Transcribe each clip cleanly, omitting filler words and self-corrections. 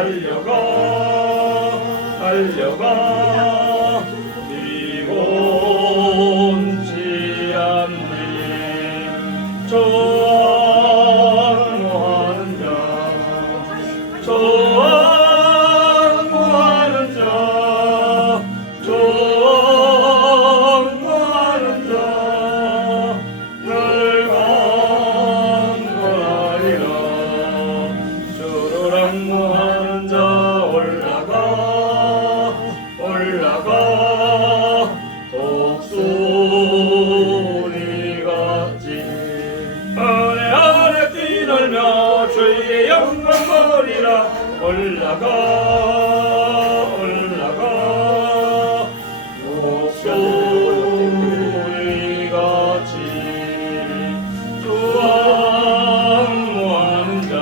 달려가 이곤치 않네. 좋아하는 자 좋아하는 자 좋아하는 자 늘 강구하리라. 주를 악무하는 자 올라가 독수리같이 은혜 안에 뛰놀며 주의 영광 보리라. 올라가 독수리같이 좋아하는 자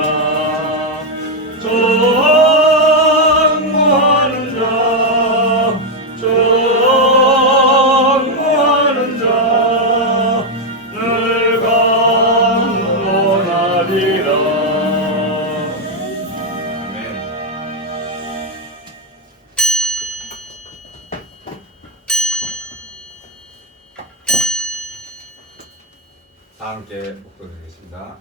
좋아하는 자 좋아하는 자 늘 강건하리라. 아멘. 다 함께 복도드리겠습니다.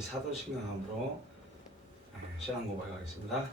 사도신경함으로 신앙 고백하겠습니다.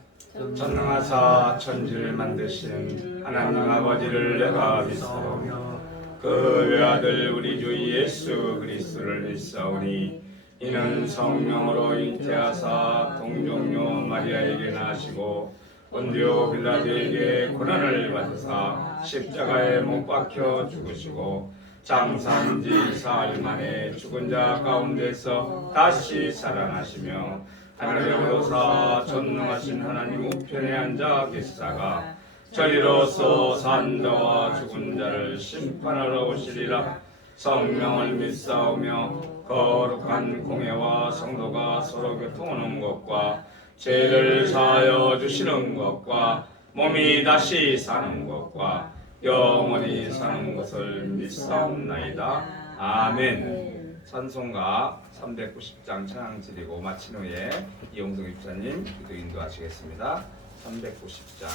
전능하사 천지를 만드신 하나님 아버지를 내가 믿사오며 그 외아들 우리 주 예수 그리스도를 믿사오니 이는 성령으로 잉태하사 동정녀 마리아에게 나시고 본디오 빌라도에게 고난을 받으사 십자가에 못 박혀 죽으시고 장사한 지 사흘 만에 죽은 자 가운데서 다시 살아나시며 하늘에 오르사 전능하신 하나님 우편에 앉아 계시다가 저리로서 산 자와 죽은 자를 심판하러 오시리라. 성령을 믿사오며 거룩한 공회와 성도가 서로 교통하는 것과 죄를 사하여 주시는 것과 몸이 다시 사는 것과 영원히 사는 것을 믿사옵나이다. 아멘. 찬송가 390장 찬양 드리고 마친 후에 이용성 집사님 기도 인도하시겠습니다. 390장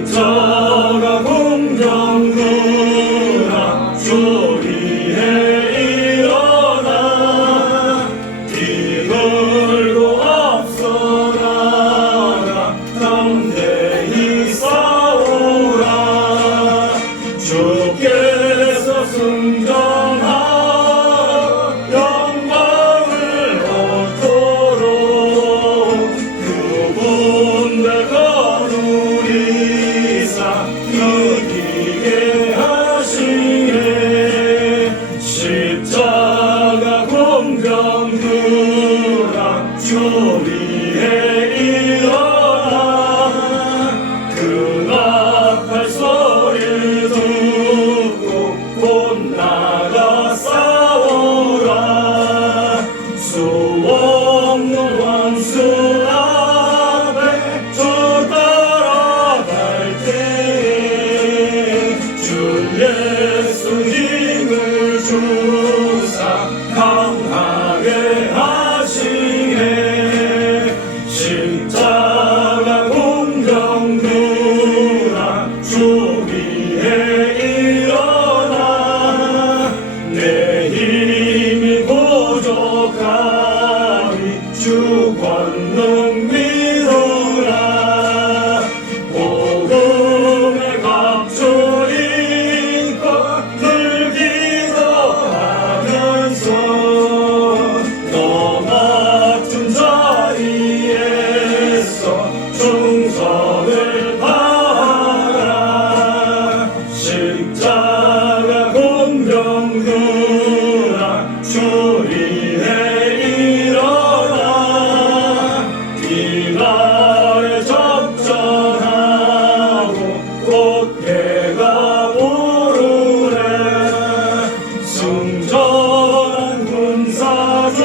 십자가 공경구나 주리에 일어나 이 걸고 앞서 나가 담대히 싸우라. 주께서 승전하여 영광을 얻도록 그분들 거두리사 이기게 하시네. 십자가 공경구나 주리에 일어나 그 나팔 소리를 듣고 곧 나가 싸우라. 수 없는 원수 앞에 주 따라갈 때에 주 예수 힘을 주사 정근아 주리에 일어나 이날에 적전하고 곧 해가 오르네 승전한 군사들은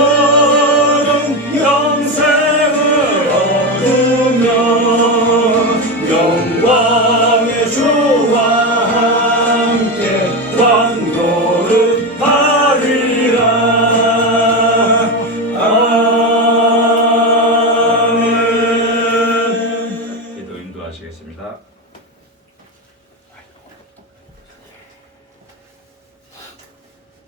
영생을 얻으며 영광의 주와 함께 왕노릇 하리라. 아멘. 기도 인도하시겠습니다.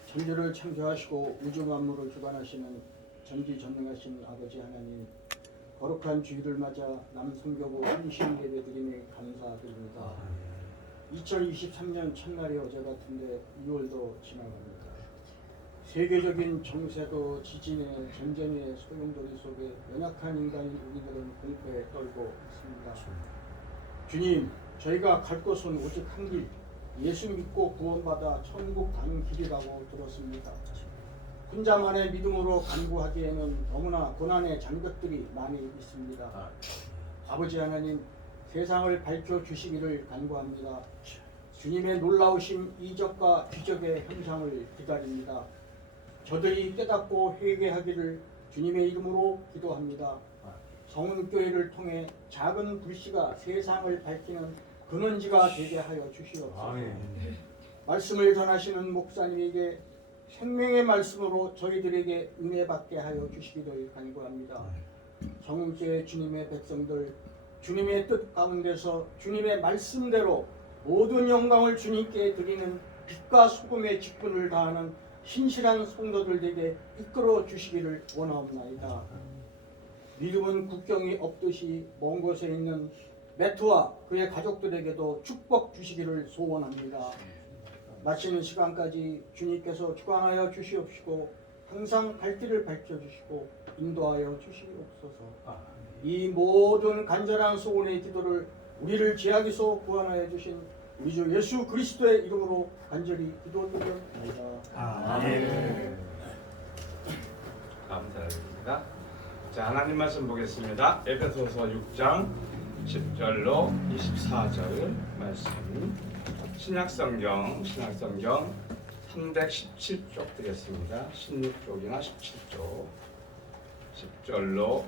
천지를 창조하시고 우주 만물을 주관하시는 전지전능하신 아버지 하나님, 거룩한 주일을 맞아 남성교구 헌신 예배드리니 감사드립니다. 2023년 첫날이 어제 같은데 2월도 지나갑니다. 세계적인 정세도 지진에 전쟁의 소용돌이 속에 연약한 인간인 우리들은 공포에 떨고 있습니다. 주님, 저희가 갈 곳은 오직 한 길, 예수 믿고 구원받아 천국 가는 길이라고 들었습니다. 혼자만의 믿음으로 간구하기에는 너무나 고난의 장벽들이 많이 있습니다. 아버지 하나님, 세상을 밝혀주시기를 간구합니다. 주님의 놀라우신 이적과 기적의 현상을 기다립니다. 저들이 깨닫고 회개하기를 주님의 이름으로 기도합니다. 성은교회를 통해 작은 불씨가 세상을 밝히는 근원지가 되게 하여 주시옵소서. 말씀을 전하시는 목사님에게 생명의 말씀으로 저희들에게 은혜 받게 하여 주시기를 간구합니다. 성은교회 주님의 백성들, 주님의 뜻 가운데서 주님의 말씀대로 모든 영광을 주님께 드리는 빛과 소금의 직분을 다하는 신실한 성도들에게 이끌어 주시기를 원하옵나이다. 믿음은 국경이 없듯이 먼 곳에 있는 매트와 그의 가족들에게도 축복 주시기를 소원합니다. 마치는 시간까지 주님께서 주관하여 주시옵시고 항상 갈 길을 밝혀주시고 인도하여 주시옵소서. 이 모든 간절한 소원의 기도를 우리를 죄악에서 구원하여 주신 우리 주 예수 그리스도의 이름으로 간절히 기도드립니다. 아멘. 감사드립니다. 자, 하나님 말씀 보겠습니다. 에베소서 6장 10절로 24절 말씀. 신약성경 317쪽 드렸습니다. 16쪽이나 17쪽 10절로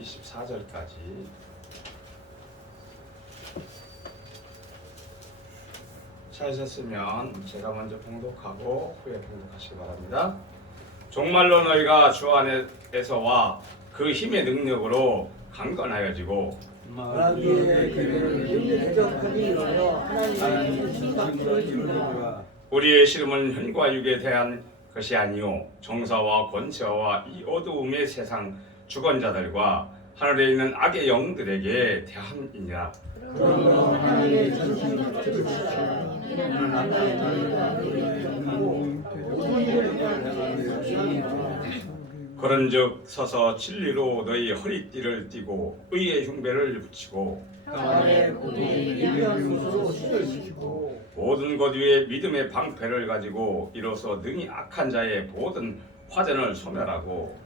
24절까지. 찾으셨으면 제가 먼저 봉독하고 후에 봉독하시기 바랍니다. 정말로 너희가 주 안에서와 그 힘의 능력으로 강건하여지고 마귀의 기회를 대적하기 위하여 하나님의 신박을 이루라. 우리의 씨름은 혈과 육에 대한 것이 아니요 정사와 권세와 이 어두움의 세상 주권자들과 하늘에 있는 악의 영들에게 대함이니라. 그러므로 하나님의 전신을 붙들으시고 그런즉 서서 진리로 너희 허리띠를 띠고 의의 흉배를 붙이고 모든 것 위에 믿음의 방패를 가지고 이로써 능히 악한 자의 모든 화전을 소멸하고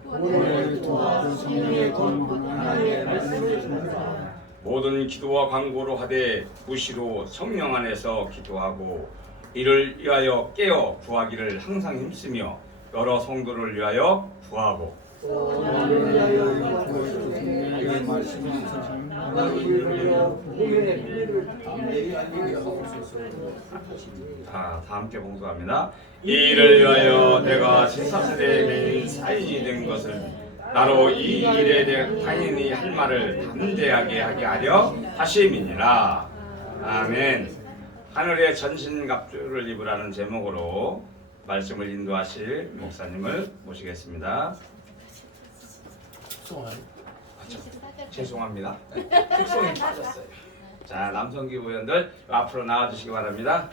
모든 기도와 간구로 하되 무시로 성령 안에서 기도하고 이를 위하여 깨어 구하기를 항상 힘쓰며 여러 성도를 위하여 구하고 다 함께 봉독합니다. 이 일을 위하여 내가 14세대에 매인 사인이 된 것을 나로 이 일에 대해 당연히 할 말을 담대하게 하게 하려 하심이니라. 아멘. 하늘의 전신갑주를 입으라는 제목으로 말씀을 인도하실 목사님을 모시겠습니다. 죄송합니다. 특성이 빠졌어요. 자, 남성기부 의원들 앞으로 나와주시기 바랍니다.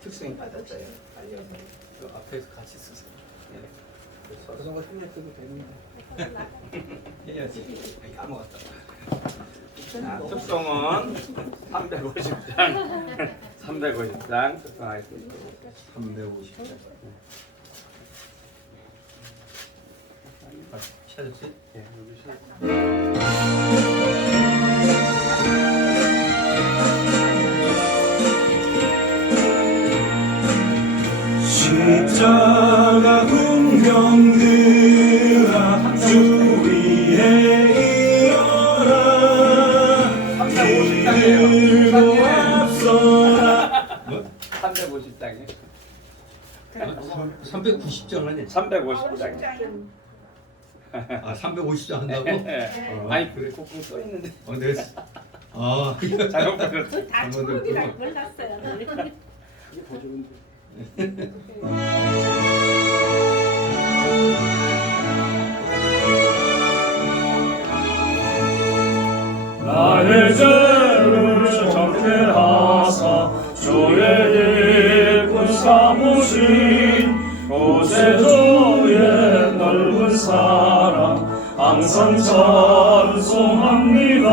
특성이 빠졌어요. 빨리 와서 앞에서 같이 쓰세요. 그런 거 생략해도 되는데. 해야지. 까먹었다. 자, 특성은 350장 350장 작성하겠습니다. 350장. 찾았지? 예, 여기 십자가 군병들아 주 위에 이어라 길로 앞서라 350장에 390장 아니? 350장에 아 350장 한다고? 아니 그래 꾹꾹 써 있는데 네. 아 잘못 보셨어요? 다 초록이라 몰랐어요. 이게 더 좋은데. 나의 죄를 정케 하사 주의 일꾼 삼으신 구세주의 넓은 사랑 항상 찬송합니다.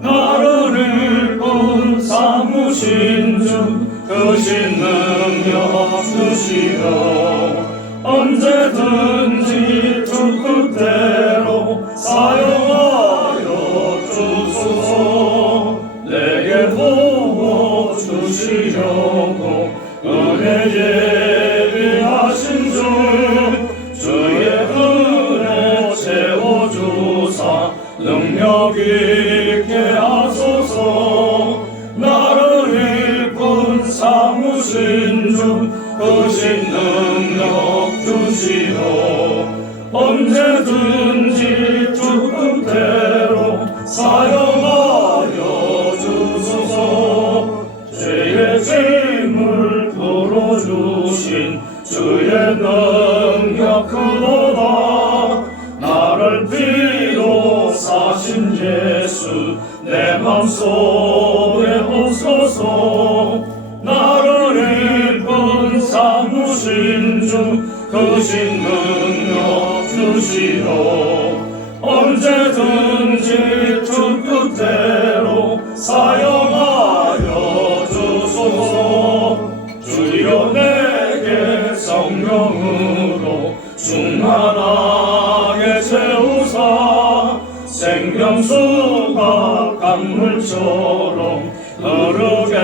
나를 일꾼 삼으신 주 크신 능력 주시어 언제든지 주 뜻대로 사용하여 주소서. 내게 보호 주시려고 은혜 예비하신 주 주의 은혜 채워주사 능력 있게 하소서. 나를 일꾼 삼으신 주 크신 능력 주시어 언제든지 주 뜻대로 사용하여 주소서. 죄의 짐을 풀어주신 주의 능력 크도다. 나를 피로 사신 예수 내 맘속에 오소서. 나를 일꾼 삼으신 주 크신 능력 주시어 언제든지 주 뜻대로 사용하여 주소서. 주여 내게 성령으로 충만하게 채우사 생명수가 강물처럼 흐르게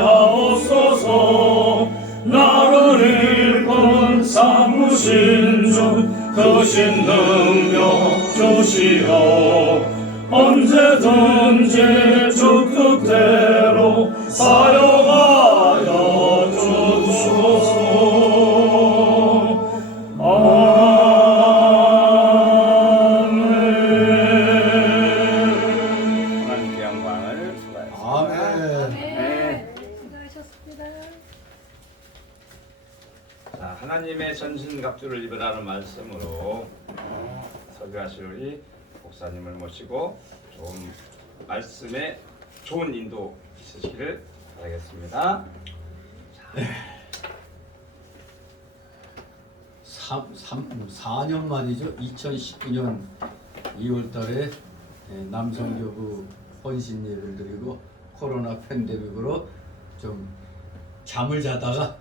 하옵소서. 나를 일꾼 삼으신 주 크신 능력 주시어 언제든지 주 뜻대로 사용하여 주소서. 하나님께 영광을 수고하셨습니다. 아멘. 네, 수고하셨습니다. 자, 하나님의 전신갑주를 입으라는 말씀으로 설교하실 우리 목사님을 모시고 좋은 말씀에 좋은 인도 있으시기를 바라겠습니다. 4년 만이죠. 2019년 2월달에 남성교부 헌신 예배를 드리고 코로나 팬데믹으로 좀 잠을 자다가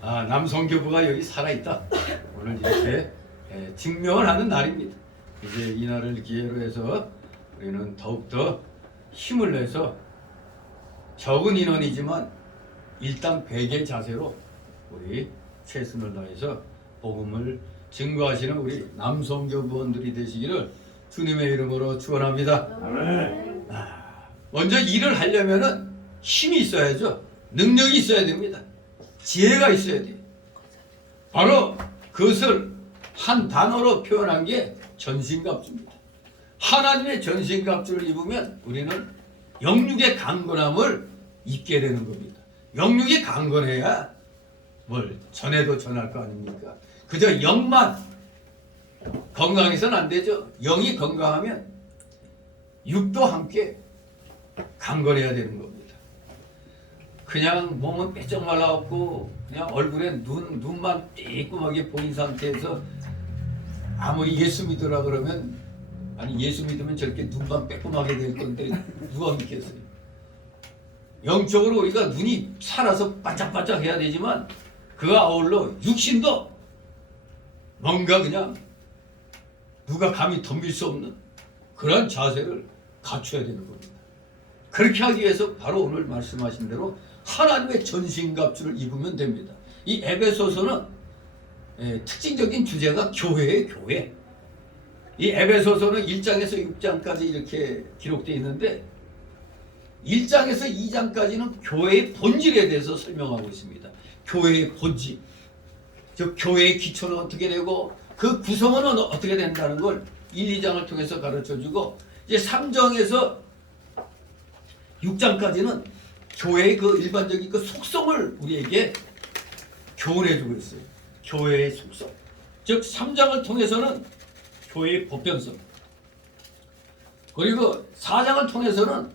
남성교부가 여기 살아있다. 오늘 이렇게 증명을 하는 날입니다. 이제 이 날을 기회로 해서 우리는 더욱더 힘을 내서 적은 인원이지만 일당 100의 자세로 우리 최선을 다해서 복음을 증거하시는 우리 남성교부원들이 되시기를 주님의 이름으로 축원합니다. 아멘. 먼저 일을 하려면은 힘이 있어야죠. 능력이 있어야 됩니다. 지혜가 있어야 돼요. 바로 그것을 한 단어로 표현한 게 전신갑주입니다. 하나님의 전신갑주를 입으면 우리는 영육의 강건함을 입게 되는 겁니다. 영육이 강건해야 뭘 전해도 전할 거 아닙니까? 그저 영만 건강해서는 안 되죠. 영이 건강하면 육도 함께 강건해야 되는 겁니다. 그냥 몸은 빼쩍 말라갖고 그냥 얼굴에 눈만 삐끔하게 보인 상태에서 아무리 예수 믿으라 그러면 예수 믿으면 저렇게 눈만 빼끔하게 될 건데 누가 믿겠어요? 영적으로 우리가 눈이 살아서 반짝반짝 해야 되지만 그와 아울러 육신도 뭔가 그냥 누가 감히 덤빌 수 없는 그런 자세를 갖춰야 되는 겁니다. 그렇게 하기 위해서 바로 오늘 말씀하신 대로 하나님의 전신갑주를 입으면 됩니다. 이 에베소서는 특징적인 주제가 교회예요, 교회. 이 에베소서는 1장에서 6장까지 이렇게 기록되어 있는데 1장에서 2장까지는 교회의 본질에 대해서 설명하고 있습니다. 교회의 본질, 즉 교회의 기초는 어떻게 되고 그 구성원은 어떻게 된다는 걸 1, 2장을 통해서 가르쳐주고 이제 3장에서 6장까지는 교회의 그 일반적인 그 속성을 우리에게 교훈해주고 있어요. 교회의 속성, 즉 3장을 통해서는 교회의 보편성, 그리고 4장을 통해서는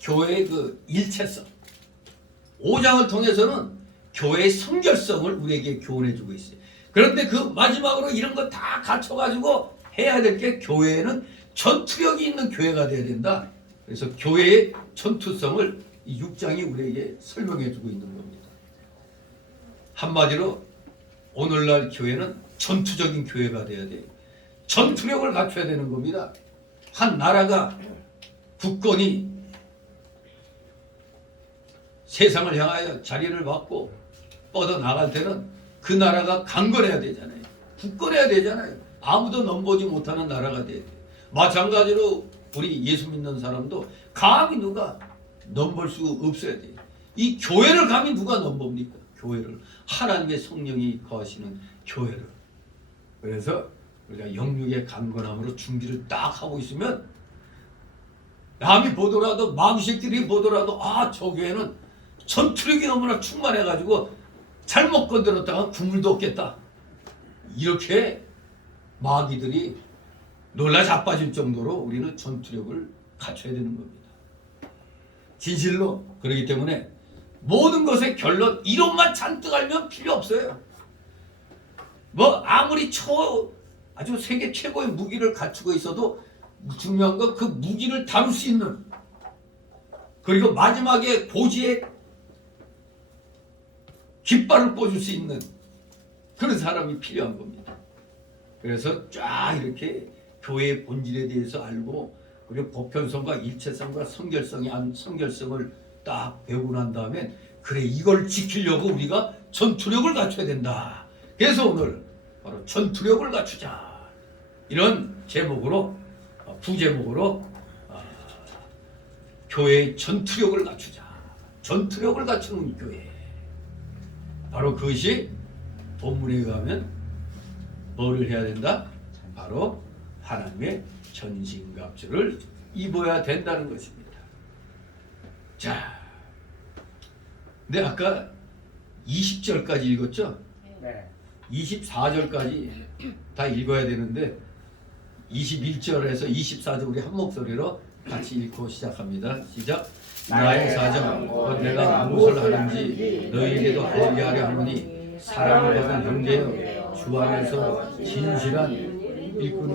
교회의 그 일체성, 5장을 통해서는 교회의 성결성을 우리에게 교훈해주고 있어요. 그런데 그 마지막으로 이런 거 다 갖춰가지고 해야 될 게 교회에는 전투력이 있는 교회가 돼야 된다. 그래서 교회의 전투성을 이 6장이 우리에게 설명해주고 있는 겁니다. 한마디로 오늘날 교회는 전투적인 교회가 돼야 돼요. 전투력을 갖춰야 되는 겁니다. 한 나라가 국권이 세상을 향하여 자리를 받고 뻗어나갈 때는 그 나라가 강건해야 되잖아요. 굳건해야 되잖아요. 아무도 넘보지 못하는 나라가 돼야 돼요. 마찬가지로 우리 예수 믿는 사람도 감히 누가 넘볼 수 없어야 돼요. 이 교회를 감히 누가 넘봅니까? 교회를. 하나님의 성령이 거하시는 교회를. 그래서 우리가 영육의 강건함으로 준비를 딱 하고 있으면 남이 보더라도 마귀새끼들이 보더라도 아, 저 교회는 전투력이 너무나 충만해가지고 잘못 건드렸다가 국물도 없겠다. 이렇게 마귀들이 놀라 자빠질 정도로 우리는 전투력을 갖춰야 되는 겁니다. 진실로 그렇기 때문에 모든 것의 결론 이론만 잔뜩 알면 필요 없어요. 뭐 아무리 아주 세계 최고의 무기를 갖추고 있어도 중요한 건 그 무기를 다룰 수 있는, 그리고 마지막에 고지에 깃발을 꽂을 수 있는 그런 사람이 필요한 겁니다. 그래서 쫙 이렇게 교회의 본질에 대해서 알고 그리고 보편성과 일체성과 성결성을 딱 배우고 난 다음에 그래 이걸 지키려고 우리가 전투력을 갖춰야 된다. 그래서 오늘 바로 전투력을 갖추자 이런 제목으로 부제목으로 교회의 전투력을 갖추자. 전투력을 갖추는 교회. 바로 그것이 본문에 의하면 뭐를 해야 된다? 바로 하나님의 전신갑주를 입어야 된다는 것입니다. 자, 근데 아까 20절까지 읽었죠? 네. 24절까지 다 읽어야 되는데 21절에서 24절 우리 한 목소리로 같이 읽고 시작합니다. 시작. 나의 사정 곧 내가 무엇을 하는지 너희에게도 알게 하려 하노니 사랑을 받은 형제여 주 안에서 진실한 일꾼이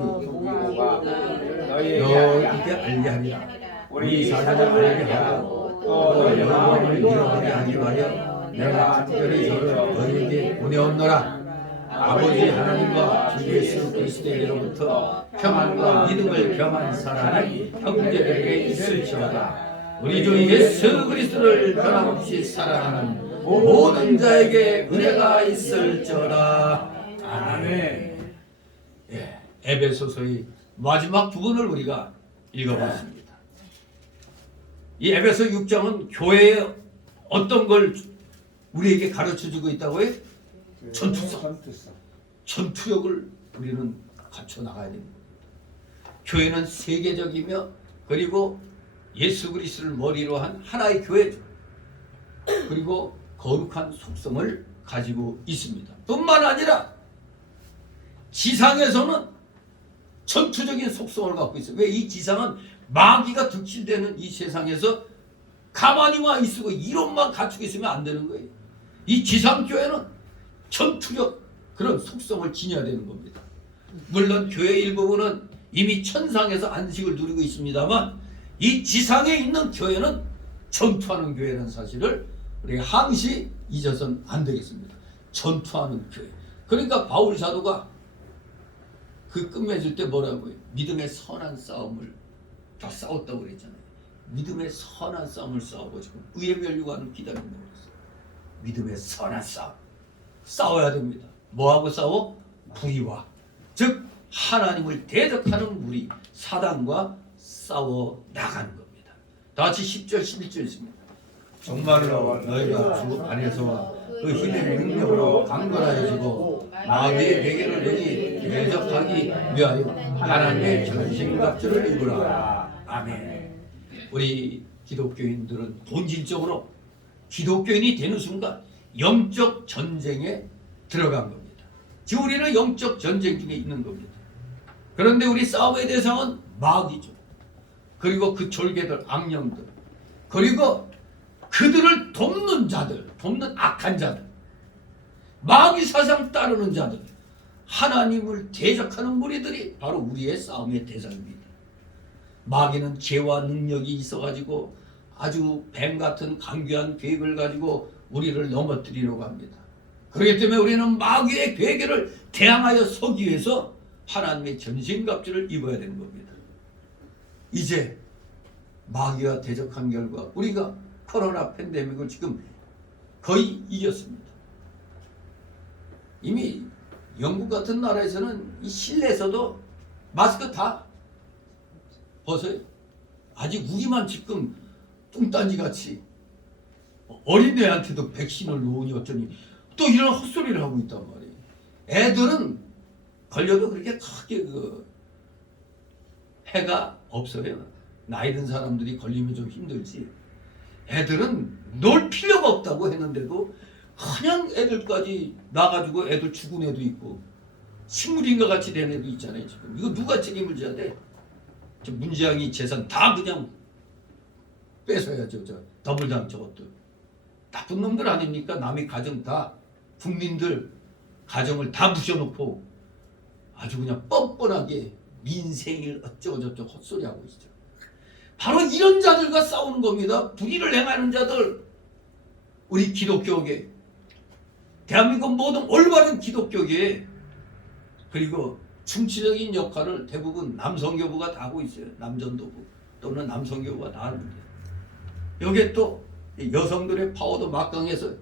너희에게 알게 하리라. 우리 사정을 알게 하고 또 영광을 잃어버리게 하기 위하여 내가 특별히 너를 너희에게 보내었노라. 아버지 하나님과 주 예수 그리스도에게로부터 평안과 믿음을 겸한 사랑이 형제들에게 있을지어다. 우리 주 예수 그리스도를 변함없이 사랑하는 모든 자에게 은혜가 있을지어다. 아멘. 예, 에베소서의 마지막 부분을 우리가 읽어봤습니다. 이 에베소 6장은 교회의 어떤 걸 우리에게 가르쳐주고 있다고요? 전투성. 전투력을 우리는 갖춰 나가야 됩니다. 교회는 세계적이며 그리고 예수 그리스도를 머리로 한 하나의 교회죠. 그리고 거룩한 속성을 가지고 있습니다. 뿐만 아니라 지상에서는 전투적인 속성을 갖고 있어요. 왜? 이 지상은 마귀가 득실되는 이 세상에서 가만히만 있고 이론만 갖추고 있으면 안 되는 거예요. 이 지상교회는 전투력 그런 속성을 지녀야 되는 겁니다. 물론 교회 일부분은 이미 천상에서 안식을 누리고 있습니다만 이 지상에 있는 교회는 전투하는 교회라는 사실을 우리가 항시 잊어서는 안 되겠습니다. 전투하는 교회. 그러니까 바울 사도가 그 끝맺을 때 뭐라고요? 믿음의 선한 싸움을 다 싸웠다고 그랬잖아요. 믿음의 선한 싸움을 싸우고 지금 의의 멸류관을 기다린다고 그랬어요. 믿음의 선한 싸움 싸워야 됩니다. 뭐하고 싸워? 불의와, 즉 하나님을 대적하는 무리 사단과 싸워 나가는 겁니다. 다 같이 10절 11절 있습니다. 정말로 너희가 주 안에서와 그 힘의 능력으로 강건하여지고 마귀의 대결을 능히 대적하기 위하여 하나님의 전신갑주를 입으라. 아멘. 우리 기독교인들은 본질적으로 기독교인이 되는 순간 영적 전쟁에 들어간 겁니다. 지금 우리는 영적 전쟁 중에 있는 겁니다. 그런데 우리 싸움의 대상은 마귀죠. 그리고 그 졸개들, 악령들, 그리고 그들을 돕는 자들, 돕는 악한 자들, 마귀 사상 따르는 자들, 하나님을 대적하는 무리들이 바로 우리의 싸움의 대상입니다. 마귀는 죄와 능력이 있어가지고 아주 뱀 같은 강교한 계획을 가지고 우리를 넘어뜨리려고 합니다. 그렇기 때문에 우리는 마귀의 계획을 대항하여 서기 위해서 하나님의 전신갑주를 입어야 되는 겁니다. 이제 마귀와 대적한 결과 우리가 코로나 팬데믹을 지금 거의 이겼습니다. 이미 영국 같은 나라에서는 이 실내에서도 마스크 다 벗어요. 아직 우리만 지금 뚱딴지 같이 어린애한테도 백신을 놓으니 어쩌니 또 이런 헛소리를 하고 있단 말이에요. 애들은 걸려도 그렇게 크게 해가 없어요. 나이 든 사람들이 걸리면 좀 힘들지. 애들은 놀 필요가 없다고 했는데도 그냥 애들까지 나가지고 애들 죽은 애도 있고 식물인과 같이 된 애도 있잖아요. 지금 이거 누가 책임을 져야 돼? 저 문재양이 재산 다 그냥 뺏어야죠. 저 더블당 저것도 나쁜 놈들 아닙니까? 남의 가정 다 국민들 가정을 다 부셔놓고 아주 그냥 뻔뻔하게 민생일 어쩌고저쩌고 헛소리하고 있죠. 바로 이런 자들과 싸우는 겁니다. 불의를 행하는 자들. 우리 기독교계, 대한민국 모든 올바른 기독교계, 그리고 중치적인 역할을 대부분 남성교부가 다 하고 있어요. 남전도부 또는 남성교부가 다 하는데 여기에 또 여성들의 파워도 막강해서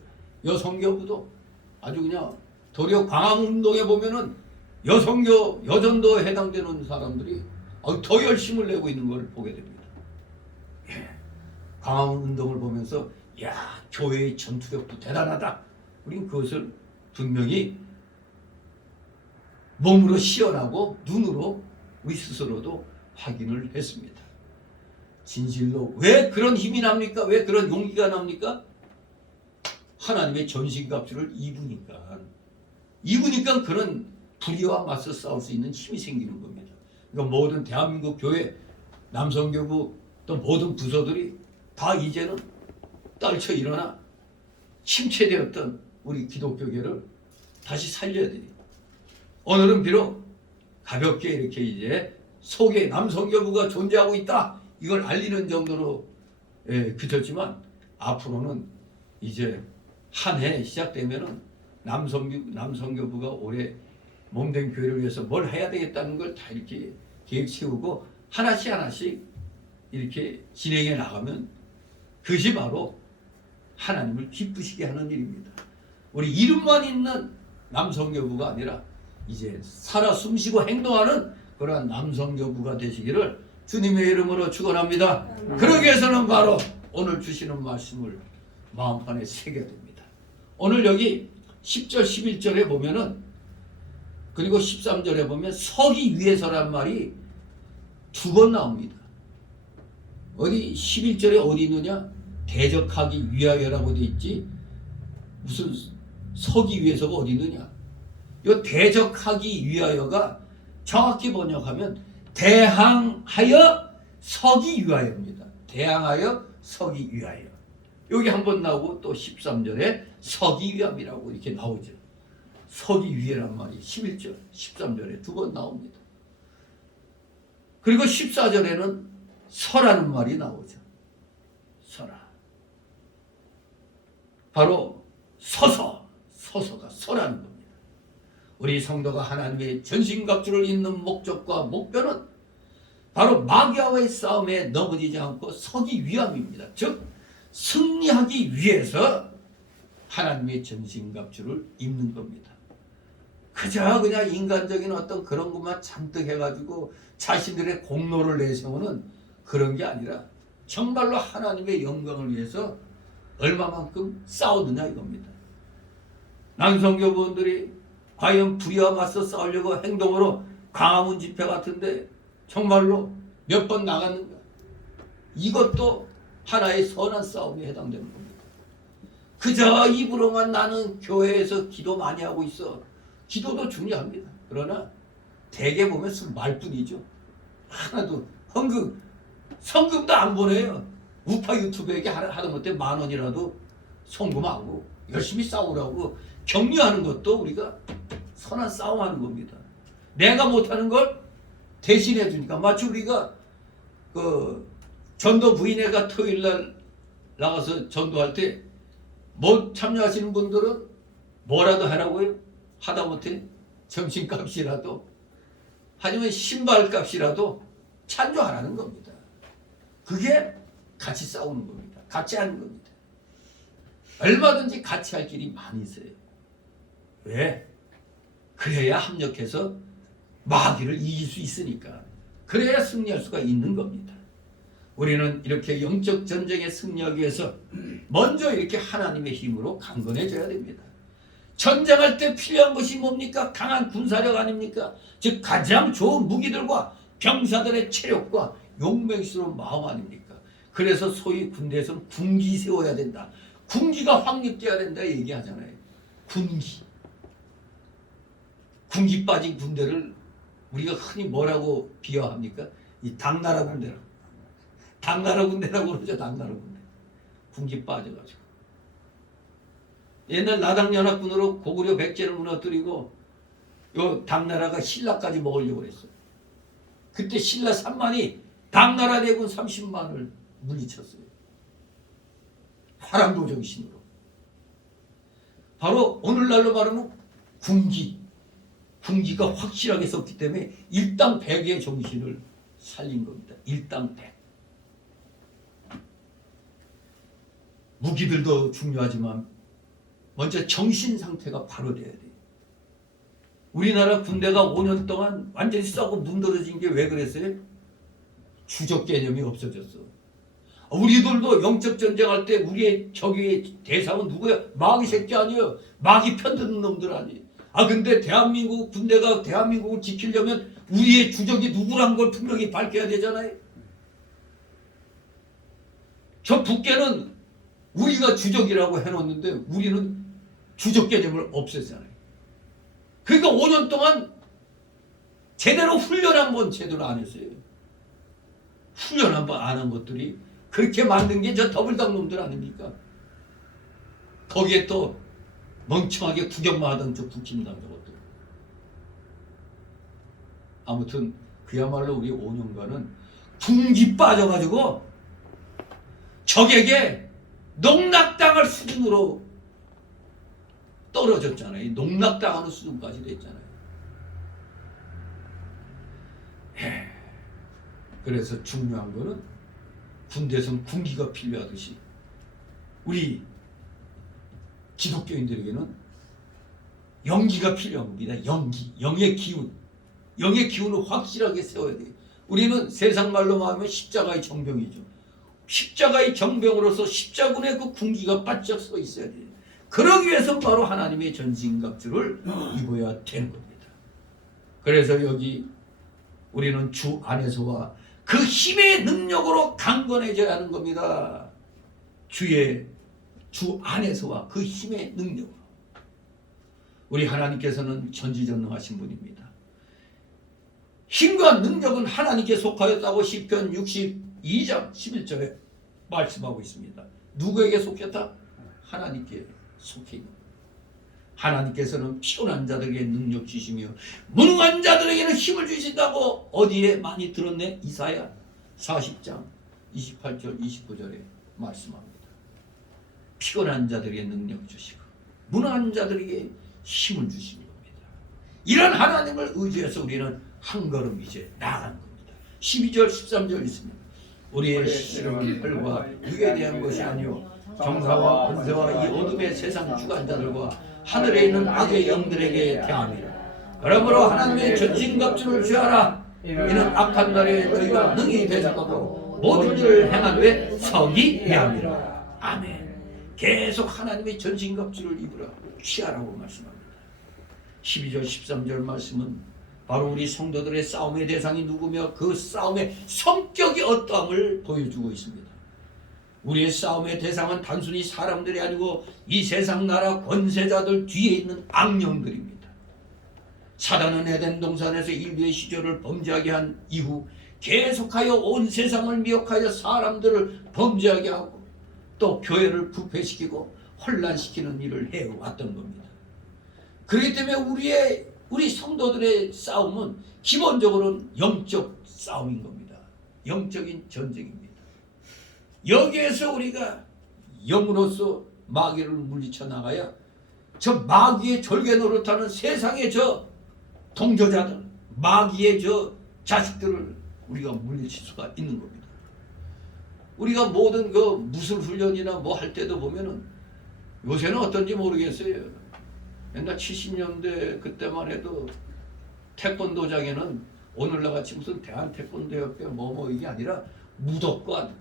여성교부도 아주 그냥 도리어 광화문운동에 보면은 여전도에 해당되는 사람들이 더 열심을 내고 있는 걸 보게 됩니다. 광화문운동을 보면서 야, 교회의 전투력도 대단하다. 우린 그것을 분명히 몸으로 시연하고 눈으로 우리 스스로도 확인을 했습니다. 진실로 왜 그런 힘이 납니까? 왜 그런 용기가 납니까? 하나님의 전신갑주를 입으니까 그런 불의와 맞서 싸울 수 있는 힘이 생기는 겁니다. 그러니까 모든 대한민국 교회, 남성교부 또 모든 부서들이 다 이제는 떨쳐 일어나 침체되었던 우리 기독교계를 다시 살려야 됩니다. 오늘은 비록 가볍게 이렇게 이제 속에 남성교부가 존재하고 있다 이걸 알리는 정도로 그쳤지만 앞으로는 이제 한 해 시작되면은 남성교부가 올해 몸된 교회를 위해서 뭘 해야 되겠다는 걸 다 이렇게 계획 세우고 하나씩 이렇게 진행해 나가면 그것이 바로 하나님을 기쁘시게 하는 일입니다. 우리 이름만 있는 남성교부가 아니라 이제 살아 숨쉬고 행동하는 그러한 남성교부가 되시기를 주님의 이름으로 축원합니다. 그러기 위해서는 바로 오늘 주시는 말씀을 마음판에 새겨야 됩니다. 오늘 여기 10절 11절에 보면은 그리고 13절에 보면 서기 위해서란 말이 2번 나옵니다. 어디 11절에 어디 있느냐? 대적하기 위하여라고 돼 있지. 무슨 서기 위해서가 어디 있느냐? 이 대적하기 위하여가 정확히 번역하면 대항하여 서기 위하여입니다. 대항하여 서기 위하여. 여기 한번 나오고 또 13절에 서기 위함이라고 이렇게 나오죠. 서기 위해란 말이 11절, 13절에 2번 나옵니다. 그리고 14절에는 서라는 말이 나오죠. 서라. 바로 서서가 서라는 겁니다. 우리 성도가 하나님의 전신갑주를 잇는 목적과 목표는 바로 마귀와의 싸움에 넘어지지 않고 서기 위함입니다. 즉 승리하기 위해서 하나님의 전신갑주를 입는 겁니다. 그저 그냥 인간적인 어떤 그런 것만 잔뜩 해가지고 자신들의 공로를 내세우는 그런 게 아니라 정말로 하나님의 영광을 위해서 얼마만큼 싸우느냐 이겁니다. 남성교부원들이 과연 불의와 맞서 싸우려고 행동으로 광화문 집회 같은데 정말로 몇 번 나갔는가? 이것도 하나의 선한 싸움에 해당되는 겁니다. 그저 입으로만 나는 교회에서 기도 많이 하고 있어. 기도도 중요합니다. 그러나 대개 보면 말뿐이죠. 하나도 성금도 안 보내요. 우파 유튜브에게 하다못해 10,000원이라도 송금하고 열심히 싸우라고 격려하는 것도 우리가 선한 싸움하는 겁니다. 내가 못하는 걸 대신해 주니까 마치 우리가 그 전도 부인회가 토요일날 나가서 전도할 때 못 참여하시는 분들은 뭐라도 하라고요? 하다못해 점심값이라도 아니면 신발값이라도 찬조하라는 겁니다. 그게 같이 싸우는 겁니다. 같이 하는 겁니다. 얼마든지 같이 할 길이 많이 있어요. 왜? 그래야 합력해서 마귀를 이길 수 있으니까. 그래야 승리할 수가 있는 겁니다. 우리는 이렇게 영적 전쟁에 승리하기 위해서 먼저 이렇게 하나님의 힘으로 강건해져야 됩니다. 전쟁할 때 필요한 것이 뭡니까? 강한 군사력 아닙니까? 즉 가장 좋은 무기들과 병사들의 체력과 용맹스러운 마음 아닙니까? 그래서 소위 군대에서는 군기 세워야 된다. 군기가 확립돼야 된다 얘기하잖아요. 군기 빠진 군대를 우리가 흔히 뭐라고 비유합니까? 이 당나라 군대라고. 당나라 군대라고 그러죠. 당나라 군대. 군기 빠져가지고. 옛날 나당연합군으로 고구려 백제를 무너뜨리고 요 당나라가 신라까지 먹으려고 했어요. 그때 신라 3만이 당나라 대군 30만을 물리쳤어요. 화랑도 정신으로. 바로 오늘날로 말하면 군기가 확실하게 섰기 때문에 일당백의 정신을 살린 겁니다. 일당백. 무기들도 중요하지만 먼저 정신 상태가 바로 돼야 돼요. 우리나라 군대가 5년 동안 완전히 썩고 문드러진 게 왜 그랬어요? 주적 개념이 없어졌어. 우리들도 영적 전쟁할 때 우리의 적의 대상은 누구야? 마귀 새끼 아니에요. 마귀 편드는 놈들 아니에요. 근데 대한민국 군대가 대한민국을 지키려면 우리의 주적이 누구란 걸 분명히 밝혀야 되잖아요. 저 북괴는 우리가 주적이라고 해놓는데 우리는 주적 개념을 없앴잖아요. 그러니까 5년 동안 제대로 훈련 한번 제대로 안 했어요. 훈련 한번 안 한 것들이 그렇게 만든 게 저 더블당 놈들 아닙니까? 거기에 또 멍청하게 구경만 하던 저 국힘당 저것들. 아무튼 그야말로 우리 5년간은 군기 빠져가지고 적에게 농락당할 수준으로 떨어졌잖아요. 농락당하는 수준까지 됐잖아요. 그래서 중요한 거는 군대에서는 군기가 필요하듯이 우리 기독교인들에게는 영기가 필요한 겁니다. 영의 기운을 확실하게 세워야 돼요. 우리는 세상 말로 말하면 십자가의 정병이죠. 십자가의 정병으로서 십자군의 그 군기가 바짝 서 있어야 돼요. 그러기 위해서 바로 하나님의 전신갑주를 입어야 되는 겁니다. 그래서 여기 우리는 주 안에서와 그 힘의 능력으로 강건해져야 하는 겁니다. 주 안에서와 그 힘의 능력으로. 우리 하나님께서는 전지전능하신 분입니다. 힘과 능력은 하나님께 속하였다고 시편 62장 11절에 말씀하고 있습니다. 누구에게 속했다? 하나님께 속해 있는. 하나님께서는 피곤한 자들에게 능력 주시며 무능한 자들에게는 힘을 주신다고 어디에 많이 들었네? 이사야 40장 28절 29절에 말씀합니다. 피곤한 자들에게 능력 주시고 무능한 자들에게 힘을 주시는 겁니다. 이런 하나님을 의지해서 우리는 한 걸음 이제 나아가는 겁니다. 12절 13절 있습니다. 우리의 씨름은 혈과 육에 대한 것이 아니요 정사와 권세와 이 어둠의 세상 주관자들과 하늘에 있는 악의 영들에게 대함이라. 그러므로 하나님의 전신갑주를 취하라. 이는 악한 날에 너희가 능히 대적하고 모든 일을 행한 후에 서기 위함이라. 아멘. 계속 하나님의 전신갑주를 입으라. 취하라고 말씀합니다. 12절 13절 말씀은 바로 우리 성도들의 싸움의 대상이 누구며 그 싸움의 성격이 어떠함을 보여주고 있습니다. 우리의 싸움의 대상은 단순히 사람들이 아니고 이 세상 나라 권세자들 뒤에 있는 악령들입니다. 사단은 에덴 동산에서 인류의 시절을 범죄하게 한 이후 계속하여 온 세상을 미혹하여 사람들을 범죄하게 하고 또 교회를 부패시키고 혼란시키는 일을 해왔던 겁니다. 그렇기 때문에 우리 성도들의 싸움은 기본적으로는 영적 싸움인 겁니다. 영적인 전쟁입니다. 여기에서 우리가 영으로서 마귀를 물리쳐 나가야 저 마귀의 졸개 노릇하는 세상의 저 동조자들, 마귀의 저 자식들을 우리가 물리칠 수가 있는 겁니다. 우리가 모든 그 무술 훈련이나 뭐 할 때도 보면은 요새는 어떤지 모르겠어요. 옛날 70년대 그때만 해도 태권도장에는 오늘날 같이 무슨 대한태권도협회 뭐 이게 아니라 무덕관,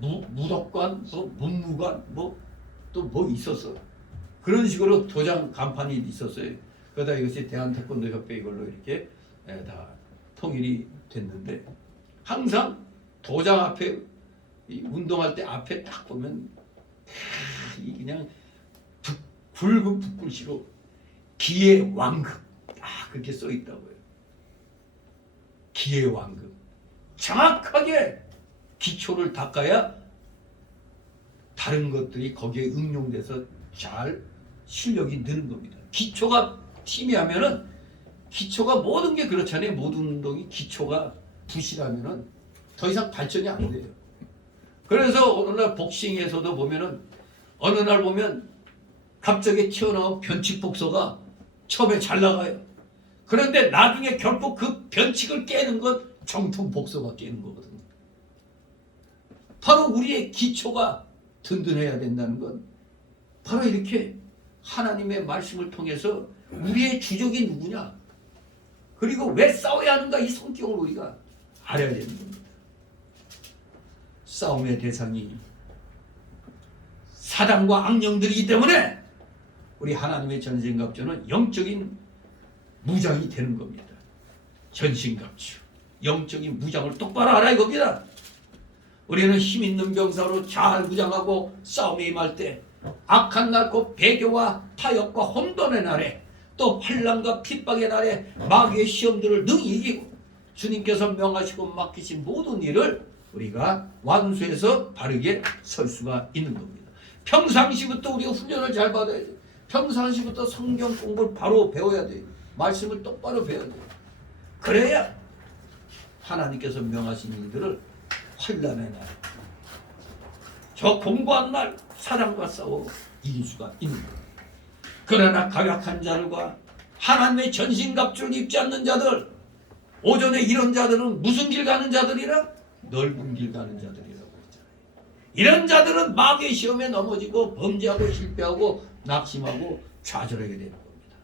무덕관, 문무관 또 뭐 있었어. 그런 식으로 도장 간판이 있었어요. 그러다 이것이 대한태권도협회 이걸로 이렇게 다 통일이 됐는데 항상 도장 앞에 운동할 때 앞에 딱 보면 그냥 붉은 붓글씨로 기의 왕급 그렇게 써 있다고요. 기의 왕급. 정확하게 기초를 닦아야 다른 것들이 거기에 응용돼서 잘 실력이 느는 겁니다. 기초가 희미하면은 기초가 모든 게 그렇잖아요. 모든 운동이 기초가 부실하면은 더 이상 발전이 안 돼요. 그래서 오늘날 복싱에서도 보면은 어느 날 보면 갑자기 튀어나온 변칙 복서가 처음에 잘 나가요. 그런데 나중에 결국 그 변칙을 깨는 건 정통 복서가 깨는 거거든요. 바로 우리의 기초가 든든해야 된다는 건 바로 이렇게 하나님의 말씀을 통해서 우리의 주적이 누구냐, 그리고 왜 싸워야 하는가, 이 성격을 우리가 알아야 되는 겁니다. 싸움의 대상이 사단과 악령들이기 때문에 우리 하나님의 전신갑주는 영적인 무장이 되는 겁니다. 전신갑주, 영적인 무장을 똑바로 알아 이겁니다. 우리는 힘 있는 병사로 잘 무장하고 싸움에 임할 때 악한 날 곧 배교와 타협과 혼돈의 날에 또 환난과 핍박의 날에 마귀의 시험들을 능히 이기고 주님께서 명하시고 맡기신 모든 일을 우리가 완수해서 바르게 설 수가 있는 겁니다. 평상시부터 우리가 훈련을 잘 받아야 돼요. 평상시부터 성경 공부를 바로 배워야 돼요. 말씀을 똑바로 배워야 돼요. 그래야 하나님께서 명하신 일들을 환난의 날, 저 공부한 날 사랑과 싸워 이길 수가 있는 겁니다. 그러나 가격한 자들과 하나님의 전신갑주를 입지 않는 자들, 오전에 이런 자들은 무슨 길 가는 자들이라? 넓은 길 가는 자들이라고 했잖아요. 이런 자들은 마귀의 시험에 넘어지고 범죄하고 실패하고 낙심하고 좌절하게 되는 겁니다.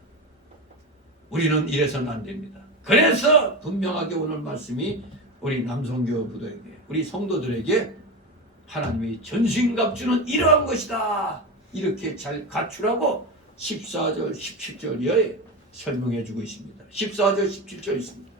우리는 이래서는 안 됩니다. 그래서 분명하게 오늘 말씀이 우리 남성교회부도에게, 우리 성도들에게 하나님의 전신갑주는 이러한 것이다, 이렇게 잘 갖추라고 14절 17절 이하에 설명해 주고 있습니다. 14절 17절 있습니다.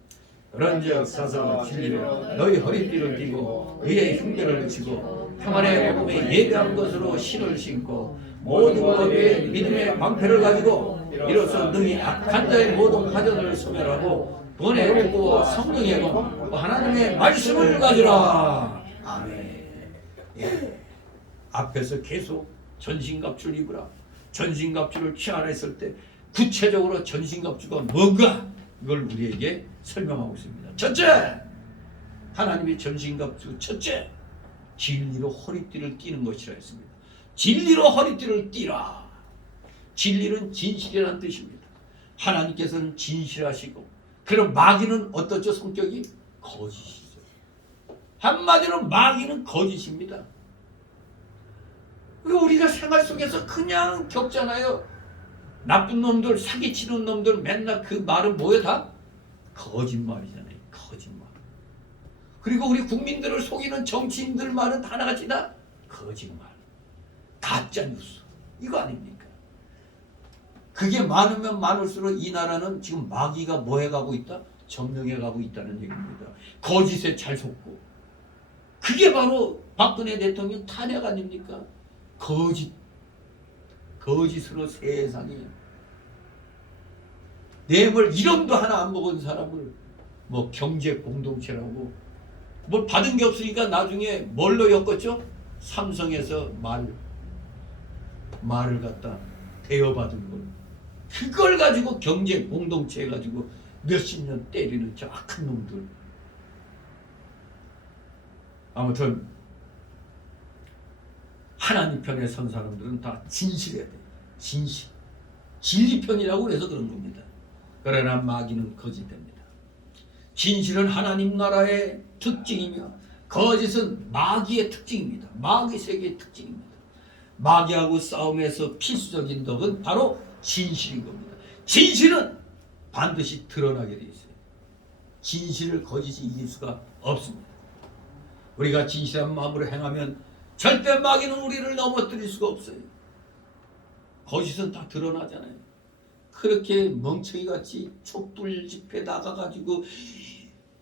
그런즉 사사와 진리로 너희 허리띠를 띠고 의의 흉배를 지고 평안의 복음에 예배한 것으로 신을 신고 모든 법의 믿음의 방패를 가지고 이로써 능히 악한 자의 모든 화전을 소멸하고 번의 복과 성령의 검 하나님의 말씀을 가지라. 아멘. 예. 앞에서 계속 전신갑주를 입으라, 전신갑주를 취하라 했을 때 구체적으로 전신갑주가 뭔가 이걸 우리에게 설명하고 있습니다. 첫째, 하나님의 전신갑주 첫째, 진리로 허리띠를 띠는 것이라 했습니다. 진리로 허리띠를 띠라. 진리는 진실이라는 뜻입니다. 하나님께서는 진실하시고, 그럼 마귀는 어떻죠? 성격이 거짓이죠. 한마디로 마귀는 거짓입니다. 우리가 생활 속에서 그냥 겪잖아요. 나쁜 놈들, 사기치는 놈들, 맨날 그 말은 뭐예요? 다 거짓말이잖아요. 거짓말. 그리고 우리 국민들을 속이는 정치인들 말은 하나같이 다 거짓말, 가짜뉴스, 이거 아닙니까? 그게 많으면 많을수록 이 나라는 지금 마귀가 뭐 해가고 있다? 점령해 가고 있다는 얘기입니다. 거짓에 잘 속고. 그게 바로 박근혜 대통령 탄핵 아닙니까? 거짓으로 세상에 뇌물 1원도 하나 안 먹은 사람을 뭐 경제 공동체라고 뭘 받은 게 없으니까 나중에 뭘로 엮었죠? 삼성에서 말을 갖다 대여받은 걸. 그걸 가지고 경제 공동체 해가지고 몇십 년 때리는 저 악한 놈들. 아무튼 하나님 편에 선 사람들은 다 진실해야 돼. 진실. 진리 편이라고 그래서 그런 겁니다. 그러나 마귀는 거짓됩니다. 진실은 하나님 나라의 특징이며 거짓은 마귀의 특징입니다. 마귀 세계의 특징입니다. 마귀하고 싸움에서 필수적인 덕은 바로 진실인 겁니다. 진실은 반드시 드러나게 돼 있어요. 진실을 거짓이 이길 수가 없습니다. 우리가 진실한 마음으로 행하면 절대 마귀는 우리를 넘어뜨릴 수가 없어요. 거짓은 다 드러나잖아요. 그렇게 멍청이같이 촛불 집회 나가가지고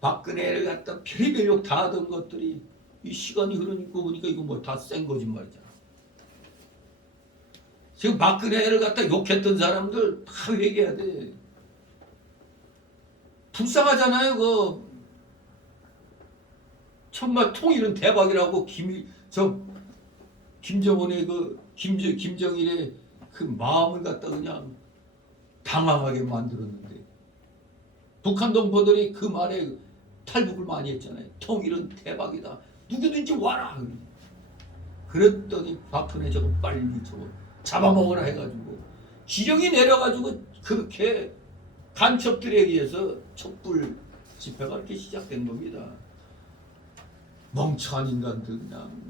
박근혜를 갖다 별의별 욕 다 하던 것들이 이 시간이 흐르니까 보니까 이거 뭐 다 센 거짓말이잖아. 지금 박근혜를 갖다 욕했던 사람들 다 회개해야 돼. 불쌍하잖아요. 정말 통일은 대박이라고 김정은의 김정일의 그 마음을 갖다 그냥 당황하게 만들었는데 북한 동포들이 그 말에 탈북을 많이 했잖아요. 통일은 대박이다. 누구든지 와라. 그랬더니 박근혜 저거 빨리 저거 잡아먹으라 해가지고 지령이 내려가지고 그렇게 간첩들에 의해서 촛불 집회가 이렇게 시작된 겁니다. 멍청한 인간들 그냥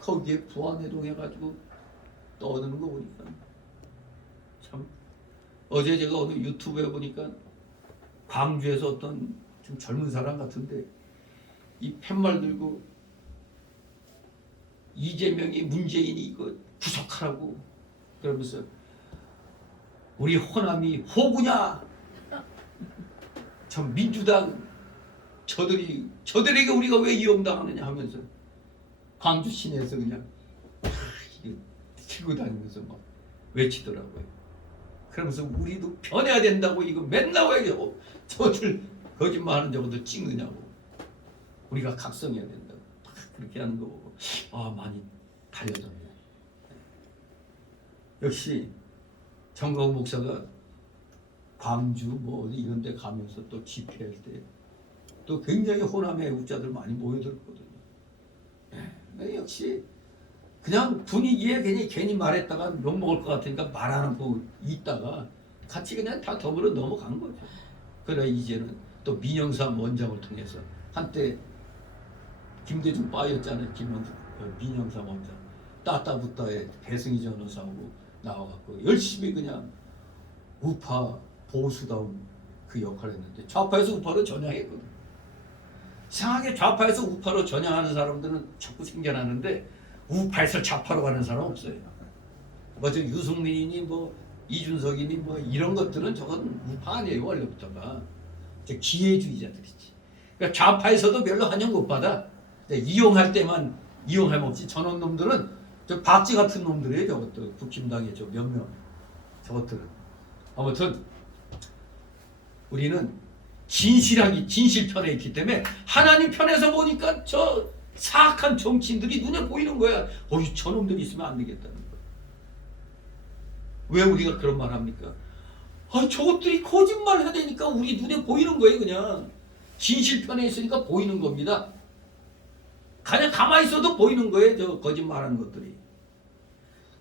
거기에 부안해동 해가지고 떠드는 거 보니까 참. 어제 제가 어느 유튜브에 보니까 광주에서 어떤 좀 젊은 사람 같은데 이 팻말 들고 이재명이 문재인이 이거 구속하라고 그러면서 우리 호남이 호구냐? 참 민주당 저들에게 우리가 왜 이용당하느냐 하면서 광주 시내에서 그냥 들고 다니면서 막 외치더라고요. 그러면서 우리도 변해야 된다고 이거 맨날 왜 저들 거짓말하는 저것도 찍느냐고 우리가 각성해야 된다고 그렇게 하는 거 보고 많이 달려졌네. 역시 정광훈 목사가 광주 뭐 어디 이런 데 가면서 또 집회할 때 또 굉장히 호남의 애국자들 많이 모여들었거든요. 역시 그냥 분위기에 괜히 말했다가 욕먹을 것 같으니까 말 안 하고 있다가 같이 그냥 다 더불어 넘어간 거죠. 그래 이제는 또 민영삼 원장을 통해서 한때 김대중 빠였잖아요. 민영삼 원장 따따붙다에 배승희 전호사하고 나와갖고 열심히 그냥 우파 보수다운 그 역할을 했는데 좌파에서 우파로 전향했거든. 이상하게 좌파에서 우파로 전향하는 사람들은 자꾸 생겨나는데 우파에서 좌파로 가는 사람 없어요. 뭐 저 유승민이니 뭐 이준석이니 뭐 이런 것들은 저건 우파 아니에요. 원래부터가 기회주의자들이지. 그러니까 좌파에서도 별로 환영 못 받아. 이용할 때만 이용할 없지. 저런 놈들은 저 박쥐 같은 놈들이에요. 저것도 국힘당의 저 몇몇 저것들은. 아무튼 우리는 진실 편에 있기 때문에 하나님 편에서 보니까 저 사악한 정치인들이 눈에 보이는 거야. 저놈들이 있으면 안 되겠다는 거야. 왜 우리가 그런 말 합니까? 저것들이 거짓말 해야 되니까 우리 눈에 보이는 거예요. 그냥 진실 편에 있으니까 보이는 겁니다. 그냥 가만히 있어도 보이는 거예요. 저 거짓말하는 것들이.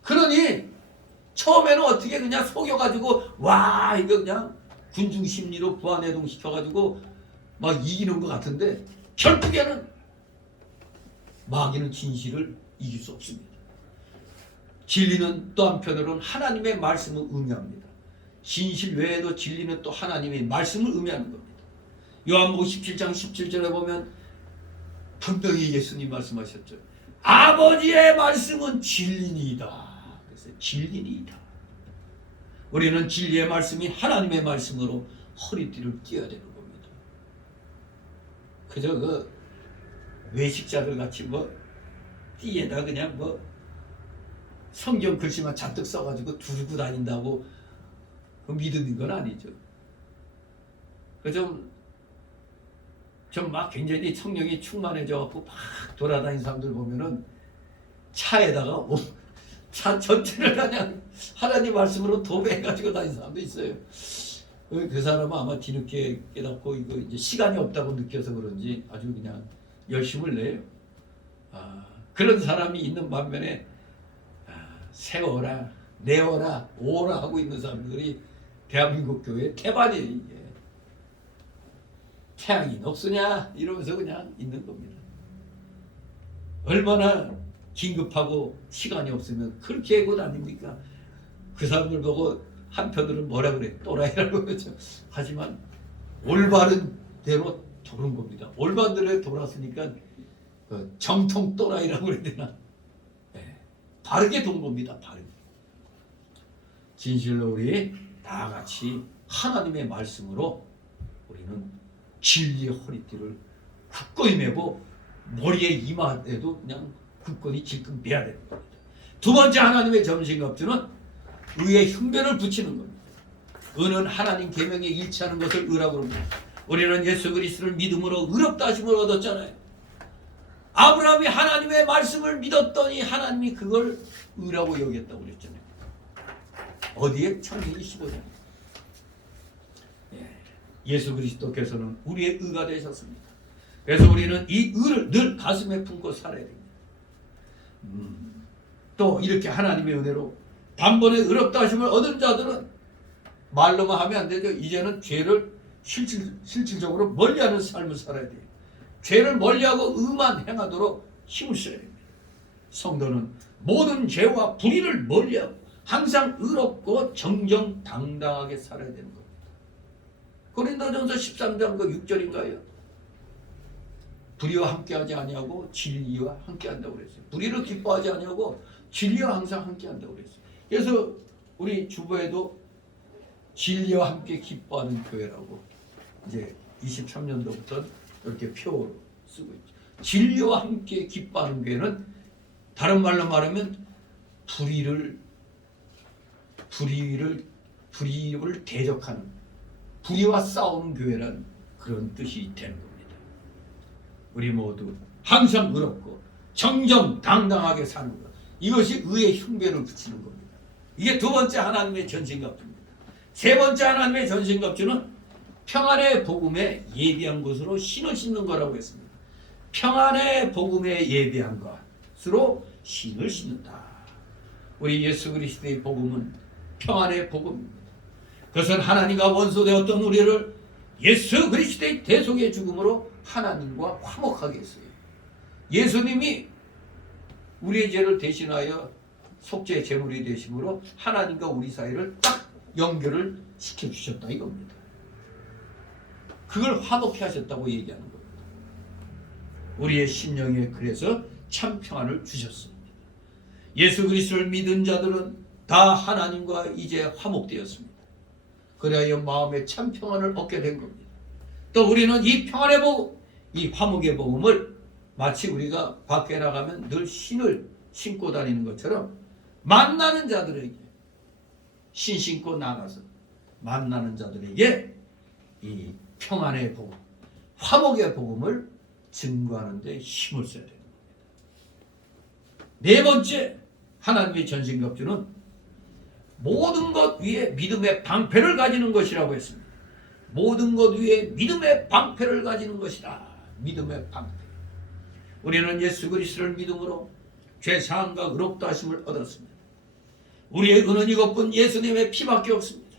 그러니 처음에는 어떻게 그냥 속여가지고 와 이거 그냥 군중 심리로 부안해동 시켜가지고 막 이기는 것 같은데 결국에는 마귀는 진실을 이길 수 없습니다. 진리는 또 한편으로는 하나님의 말씀을 의미합니다. 진실 외에도 진리는 또 하나님의 말씀을 의미하는 겁니다. 요한복음 17장 17절에 보면 분명히 예수님 말씀하셨죠. 아버지의 말씀은 진리니이다. 그래서 진리니이다. 우리는 진리의 말씀이 하나님의 말씀으로 허리띠를 띄어야 되는 겁니다. 그저 그 외식자들 같이 뭐 띠에다 그냥 뭐 성경 글씨만 잔뜩 써가지고 두르고 다닌다고 그 믿음인 건 아니죠. 그 좀 막 굉장히 성령이 충만해져갖고 막 돌아다니는 사람들 보면은 차에다가 차 전체를 그냥 하나님 말씀으로 도배해가지고 다니는 사람도 있어요. 그 사람은 아마 뒤늦게 깨닫고 이거 이제 시간이 없다고 느껴서 그런지 아주 그냥 열심을 내요. 그런 사람이 있는 반면에 세워라, 내어라, 오라 하고 있는 사람들이 대한민국 교회의 태반이에요. 이게. 태양이 녹수냐 이러면서 그냥 있는 겁니다. 얼마나 긴급하고 시간이 없으면 그렇게 해고 다닙니까? 그 사람들 보고 한편으로는 뭐라 그래? 또라이라고 그러죠. 하지만 올바른 대로 도는 겁니다. 올바른 대로 돌았으니까 정통 또라이라고 그래야 되나? 네. 바르게 돈 겁니다. 바르게. 진실로 우리 다 같이 하나님의 말씀으로 우리는 진리의 허리띠를 굳건히 매고 머리에 이마에도 그냥 굳건히 질끈 매야 되는 겁니다. 두 번째 하나님의 전신갑주는 의의 흉배를 붙이는 겁니다. 의는 하나님 계명에 일치하는 것을 의라고 합니다. 우리는 예수 그리스도를 믿음으로 의롭다 하심을 얻었잖아요. 아브라함이 하나님의 말씀을 믿었더니 하나님이 그걸 의라고 여겼다고 그랬잖아요. 어디에? 창세기 15장. 예수 그리스도께서는 우리의 의가 되셨습니다. 그래서 우리는 이 의를 늘 가슴에 품고 살아야 됩니다. 또 이렇게 하나님의 은혜로 단번에 의롭다 하심을 얻은 자들은 말로만 하면 안 되죠. 이제는 죄를 실질적으로 멀리하는 삶을 살아야 돼요. 죄를 멀리하고 의만 행하도록 힘을 써야 됩니다. 성도는 모든 죄와 불의를 멀리하고 항상 의롭고 정정당당하게 살아야 되는 겁니다. 고린도전서 13장 그 6절인가요? 불의와 함께하지 아니하고 진리와 함께한다고 그랬어요. 불의를 기뻐하지 아니하고 진리와 항상 함께한다고 그랬어요. 그래서 우리 주보에도 진리와 함께 기뻐하는 교회라고 이제 23년도부터 이렇게 표로 쓰고 있죠. 진리와 함께 기뻐하는 교회는 다른 말로 말하면 불의를 대적하는 불의와 싸우는 교회란 그런 뜻이 되는 겁니다. 우리 모두 항상 의롭고 정정당당하게 사는 것, 이것이 의의 흉배를 붙이는 겁니다. 이게 두 번째 하나님의 전신갑주입니다. 세 번째 하나님의 전신갑주는 평안의 복음에 예비한 것으로 신을 신는 거라고 했습니다. 평안의 복음에 예비한 것으로 신을 신는다. 우리 예수 그리스도의 복음은 평안의 복음입니다. 그것은 하나님과 원수되었던 우리를 예수 그리스도의 대속의 죽음으로 하나님과 화목하게 했어요. 예수님이 우리의 죄를 대신하여 속죄의 제물이 되심으로 하나님과 우리 사이를 딱 연결을 시켜주셨다 이겁니다. 그걸 화목해 하셨다고 얘기하는 겁니다. 우리의 심령에 그래서 참 평안을 주셨습니다. 예수 그리스도를 믿은 자들은 다 하나님과 이제 화목되었습니다. 그래야 마음에 참 평안을 얻게 된 겁니다. 또 우리는 이 평안의 복음, 이 화목의 복음을 마치 우리가 밖에 나가면 늘 신을 신고 다니는 것처럼 만나는 자들에게 신 신고 나가서 만나는 자들에게 이 평안의 복음, 화목의 복음을 증거하는 데 힘을 써야 되는 겁니다. 네 번째 하나님의 전신갑주는 모든 것 위에 믿음의 방패를 가지는 것이라고 했습니다. 모든 것 위에 믿음의 방패를 가지는 것이다. 믿음의 방패. 우리는 예수 그리스도를 믿음으로 죄 사함과 의롭다 하심을 얻었습니다. 우리의 은은 이것뿐 예수님의 피밖에 없습니다.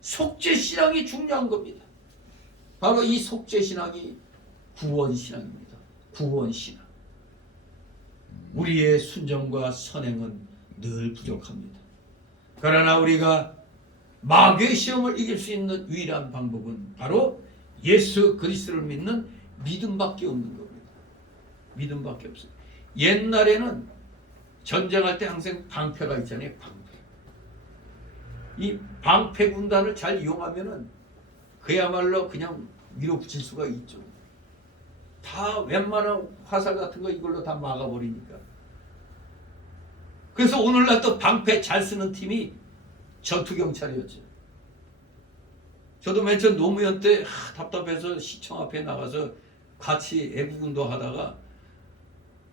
속죄신앙이 중요한 겁니다. 바로 이 속죄신앙이 구원신앙입니다. 구원신앙. 우리의 순종과 선행은 늘 부족합니다. 그러나 우리가 마귀의 시험을 이길 수 있는 유일한 방법은 바로 예수 그리스도를 믿는 믿음밖에 없는 겁니다. 믿음밖에 없어요. 옛날에는 전쟁할 때 항상 방패가 있잖아요. 방패. 이 방패 군단을 잘 이용하면은 그야말로 그냥 밀어붙일 수가 있죠. 다 웬만한 화살 같은 거 이걸로 다 막아버리니까. 그래서 오늘날 또 방패 잘 쓰는 팀이 전투경찰이었죠. 저도 맨 처음 노무현 때 답답해서 시청 앞에 나가서 같이 애국운동 하다가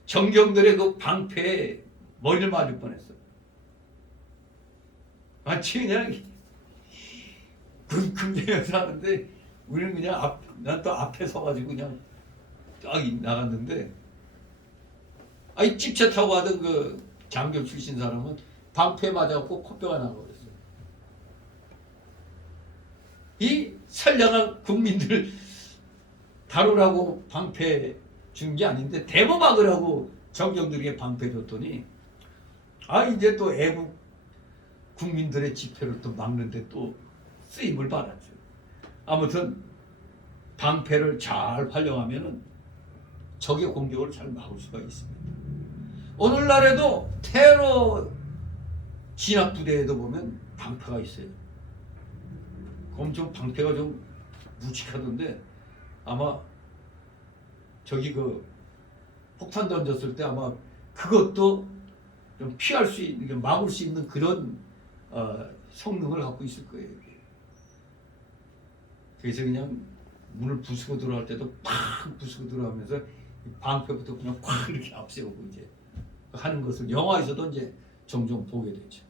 정경들의 그 방패에 머리를 맞을 뻔했어요. 마치 그냥 군대에서 하는데 우리는 그냥 난 또 앞에 서가지고 그냥 딱 나갔는데 아이 집차 타고 가던 그 장교 출신 사람은 방패 맞아갖고 코뼈가 나가버렸어요. 이 선량한 국민들 다루라고 방패 준 게 아닌데 대모 막으라고 정경들에게 방패 줬더니 이제 또 애국 국민들의 집회를 또 막는데 또 쓰임을 받았죠. 아무튼 방패를 잘 활용하면은 적의 공격을 잘 막을 수가 있습니다. 오늘날에도 테러 진압부대에도 보면 방패가 있어요. 그럼 좀 방패가 좀 묵직하던데 아마 저기 그 폭탄 던졌을 때 아마 그것도 좀 피할 수 있는, 막을 수 있는 그런 성능을 갖고 있을 거예요. 그래서 그냥 문을 부수고 들어갈 때도 팍 부수고 들어가면서 방패부터 그냥 팍 이렇게 앞세우고 이제 하는 것을 영화에서도 이제 종종 보게 되죠.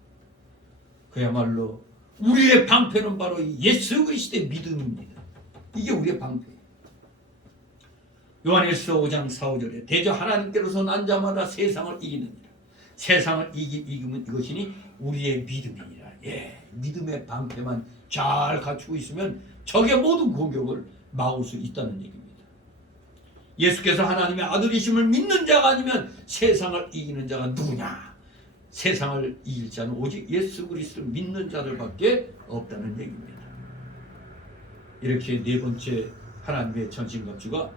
그야말로 우리의 방패는 바로 예수 그리스도의 믿음입니다. 이게 우리의 방패예요. 요한일서 5장 4, 5절에 대저 하나님께로서 난 자마다 세상을 이기느니라. 세상을 이기면 이것이니 우리의 믿음이니라. 믿음의 방패만 잘 갖추고 있으면 적의 모든 공격을 막을 수 있다는 얘기입니다. 예수께서 하나님의 아들이심을 믿는 자가 아니면 세상을 이기는 자가 누구냐? 세상을 이길 자는 오직 예수 그리스도를 믿는 자들밖에 없다는 얘기입니다. 이렇게 네 번째 하나님의 전신갑주가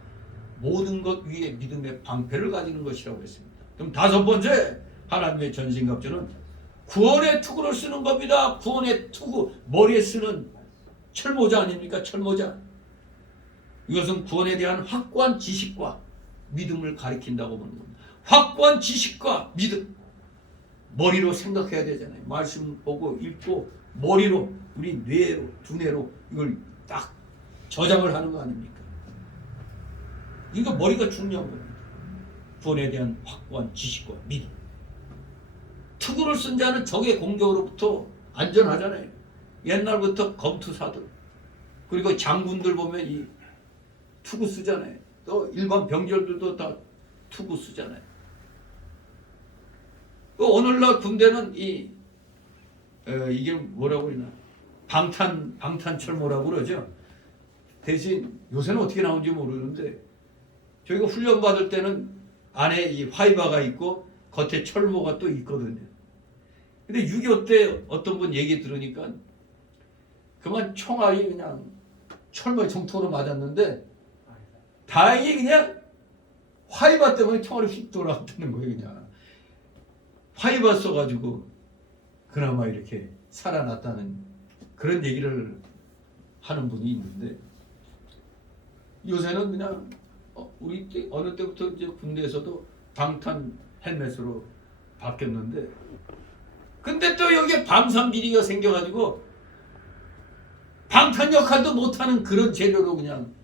모든 것 위에 믿음의 방패를 가지는 것이라고 했습니다. 그럼 다섯 번째 하나님의 전신갑주는 구원의 투구를 쓰는 겁니다. 구원의 투구, 머리에 쓰는 철모자 아닙니까? 철모자. 이것은 구원에 대한 확고한 지식과 믿음을 가리킨다고 보는 겁니다. 확고한 지식과 믿음. 머리로 생각해야 되잖아요. 말씀 보고 읽고 머리로 우리 뇌로 두뇌로 이걸 딱 저장을 하는 거 아닙니까? 이거 머리가 중요한 겁니다. 구원에 대한 확고한 지식과 믿음. 투구를 쓴 자는 적의 공격으로부터 안전하잖아요. 옛날부터 검투사들 그리고 장군들 보면 이 투구 쓰잖아요. 또 일반 병졸들도 다 투구 쓰잖아요. 오늘날 군대는 이게 뭐라고 그러나 방탄철모라고 그러죠. 대신 요새는 어떻게 나오는지 모르는데 저희가 훈련 받을 때는 안에 이 화이바가 있고 겉에 철모가 또 있거든요. 근데 6.25 때 어떤 분 얘기 들으니까 그만 총알이 그냥 철모 정통으로 맞았는데 다행히 그냥 화이바 때문에 총알이 휙 돌아왔다는 거예요. 그냥 화이바 써가지고 그나마 이렇게 살아났다는 그런 얘기를 하는 분이 있는데 요새는 그냥 우리 때 어느 때부터 이제 군대에서도 방탄 헬멧으로 바뀌었는데 근데 또 여기에 방산 비리가 생겨가지고 방탄 역할도 못하는 그런 재료로 그냥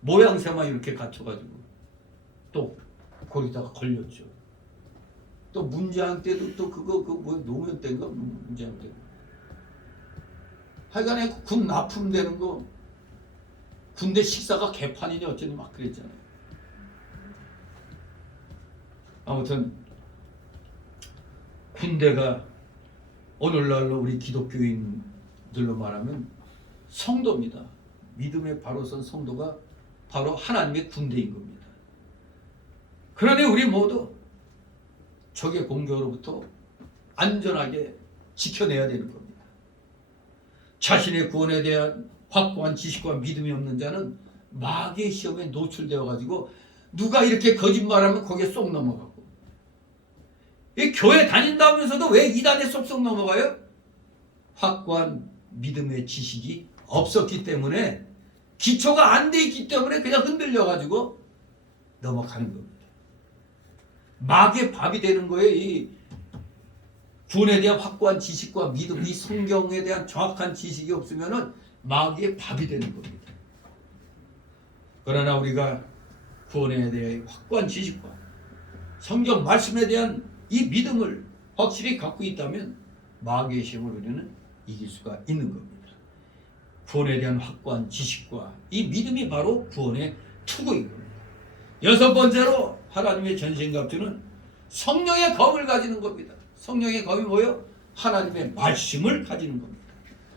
모양새만 이렇게 갖춰가지고 또 거기다가 걸렸죠. 또 문재인 때도 또 그거 노무현 때인가 문재인 때. 하여간에 군 납품되는 거 군대 식사가 개판이니 어쩌니 막 그랬잖아요. 아무튼 군대가 오늘날로 우리 기독교인들로 말하면 성도입니다. 믿음에 바로 선 성도가 바로 하나님의 군대인 겁니다. 그러니 우리 모두 적의 공격으로부터 안전하게 지켜내야 되는 겁니다. 자신의 구원에 대한 확고한 지식과 믿음이 없는 자는 마귀의 시험에 노출되어 가지고 누가 이렇게 거짓말하면 거기에 쏙 넘어가고, 이 교회 다닌다 하면서도 왜 이단에 쏙쏙 넘어가요? 확고한 믿음의 지식이 없었기 때문에, 기초가 안 돼 있기 때문에 그냥 흔들려 가지고 넘어가는 겁니다. 마귀의 밥이 되는 거예요. 이 구원에 대한 확고한 지식과 믿음, 이 성경에 대한 정확한 지식이 없으면은 마귀의 밥이 되는 겁니다. 그러나 우리가 구원에 대한 확고한 지식과 성경 말씀에 대한 이 믿음을 확실히 갖고 있다면 마귀의 시험을 우리는 이길 수가 있는 겁니다. 구원에 대한 확고한 지식과 이 믿음이 바로 구원의 투구인 겁니다. 여섯 번째로 하나님의 전신갑주는 성령의 검을 가지는 겁니다. 성령의 검이 뭐예요? 하나님의 말씀을 가지는 겁니다.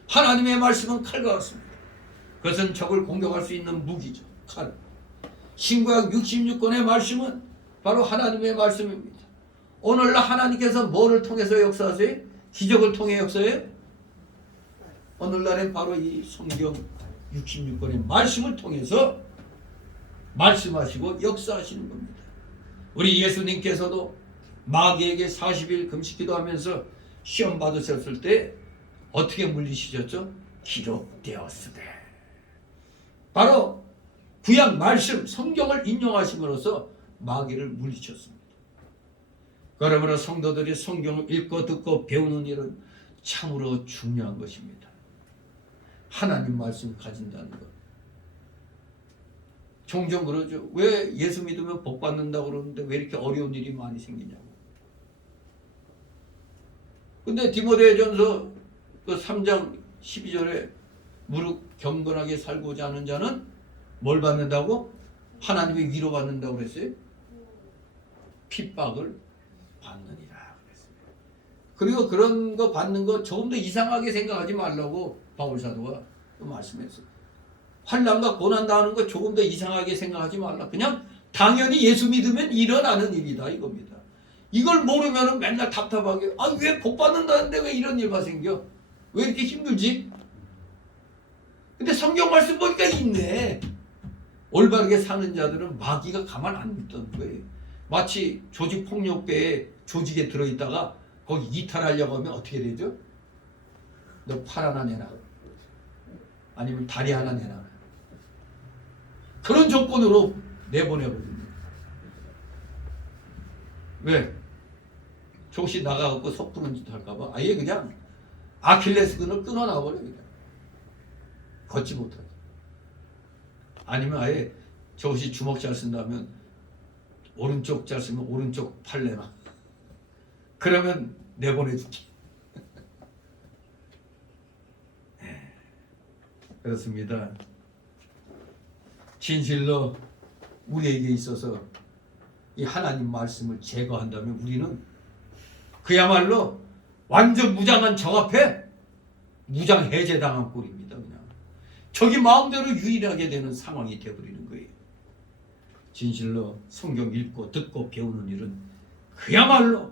하나님의 말씀은 칼과 같습니다. 그것은 적을 공격할 수 있는 무기죠. 칼. 신구약 66권의 말씀은 바로 하나님의 말씀입니다. 오늘날 하나님께서 뭐를 통해서 역사하세요? 기적을 통해 역사해요? 오늘날엔 바로 이 성경 66권의 말씀을 통해서 말씀하시고 역사하시는 겁니다. 우리 예수님께서도 마귀에게 40일 금식 기도하면서 시험 받으셨을 때 어떻게 물리시셨죠? 기록되었으되. 바로 구약 말씀 성경을 인용하심으로써 마귀를 물리쳤습니다. 그러므로 성도들이 성경을 읽고 듣고 배우는 일은 참으로 중요한 것입니다. 하나님 말씀 가진다는 것. 종종 그러죠. 왜 예수 믿으면 복 받는다고 그러는데 왜 이렇게 어려운 일이 많이 생기냐고. 근데 디모데전서 그 3장 12절에 무릇 경건하게 살고자 하는 자는 뭘 받는다고? 하나님의 위로 받는다고 그랬어요. 핍박을 받느니라 그랬습니다. 그리고 그런 거 받는 거 조금 더 이상하게 생각하지 말라고 바울사도가 말씀했어요. 환난과 고난 당하는 거 조금 더 이상하게 생각하지 말라. 그냥 당연히 예수 믿으면 일어나는 일이다 이겁니다. 이걸 모르면 맨날 답답하게 왜 복 받는다는데 왜 이런 일만 생겨? 왜 이렇게 힘들지? 근데 성경 말씀 보니까 있네. 올바르게 사는 자들은 마귀가 가만 안 둔다는 거예요. 마치 조직폭력배에 조직에 들어있다가 거기 이탈하려고 하면 어떻게 되죠? 너 팔 하나 내놔. 아니면 다리 하나 내놔. 그런 조건으로 내보내거든요. 왜? 조금씩 나가갖고 섣부른 짓 할까봐 아예 그냥 아킬레스건을 끊어놔버려. 그냥 걷지 못하게. 아니면 아예 조금씩 주먹 잘 쓴다면 오른쪽 잘 쓰면 오른쪽 팔 내놔. 그러면 내보내줄게. 그렇습니다. 진실로 우리에게 있어서 이 하나님 말씀을 제거한다면 우리는 그야말로 완전 무장한 적 앞에 무장 해제당한 꼴입니다. 그냥 적이 마음대로 유일하게 되는 상황이 되어버리는 거예요. 진실로 성경 읽고 듣고 배우는 일은 그야말로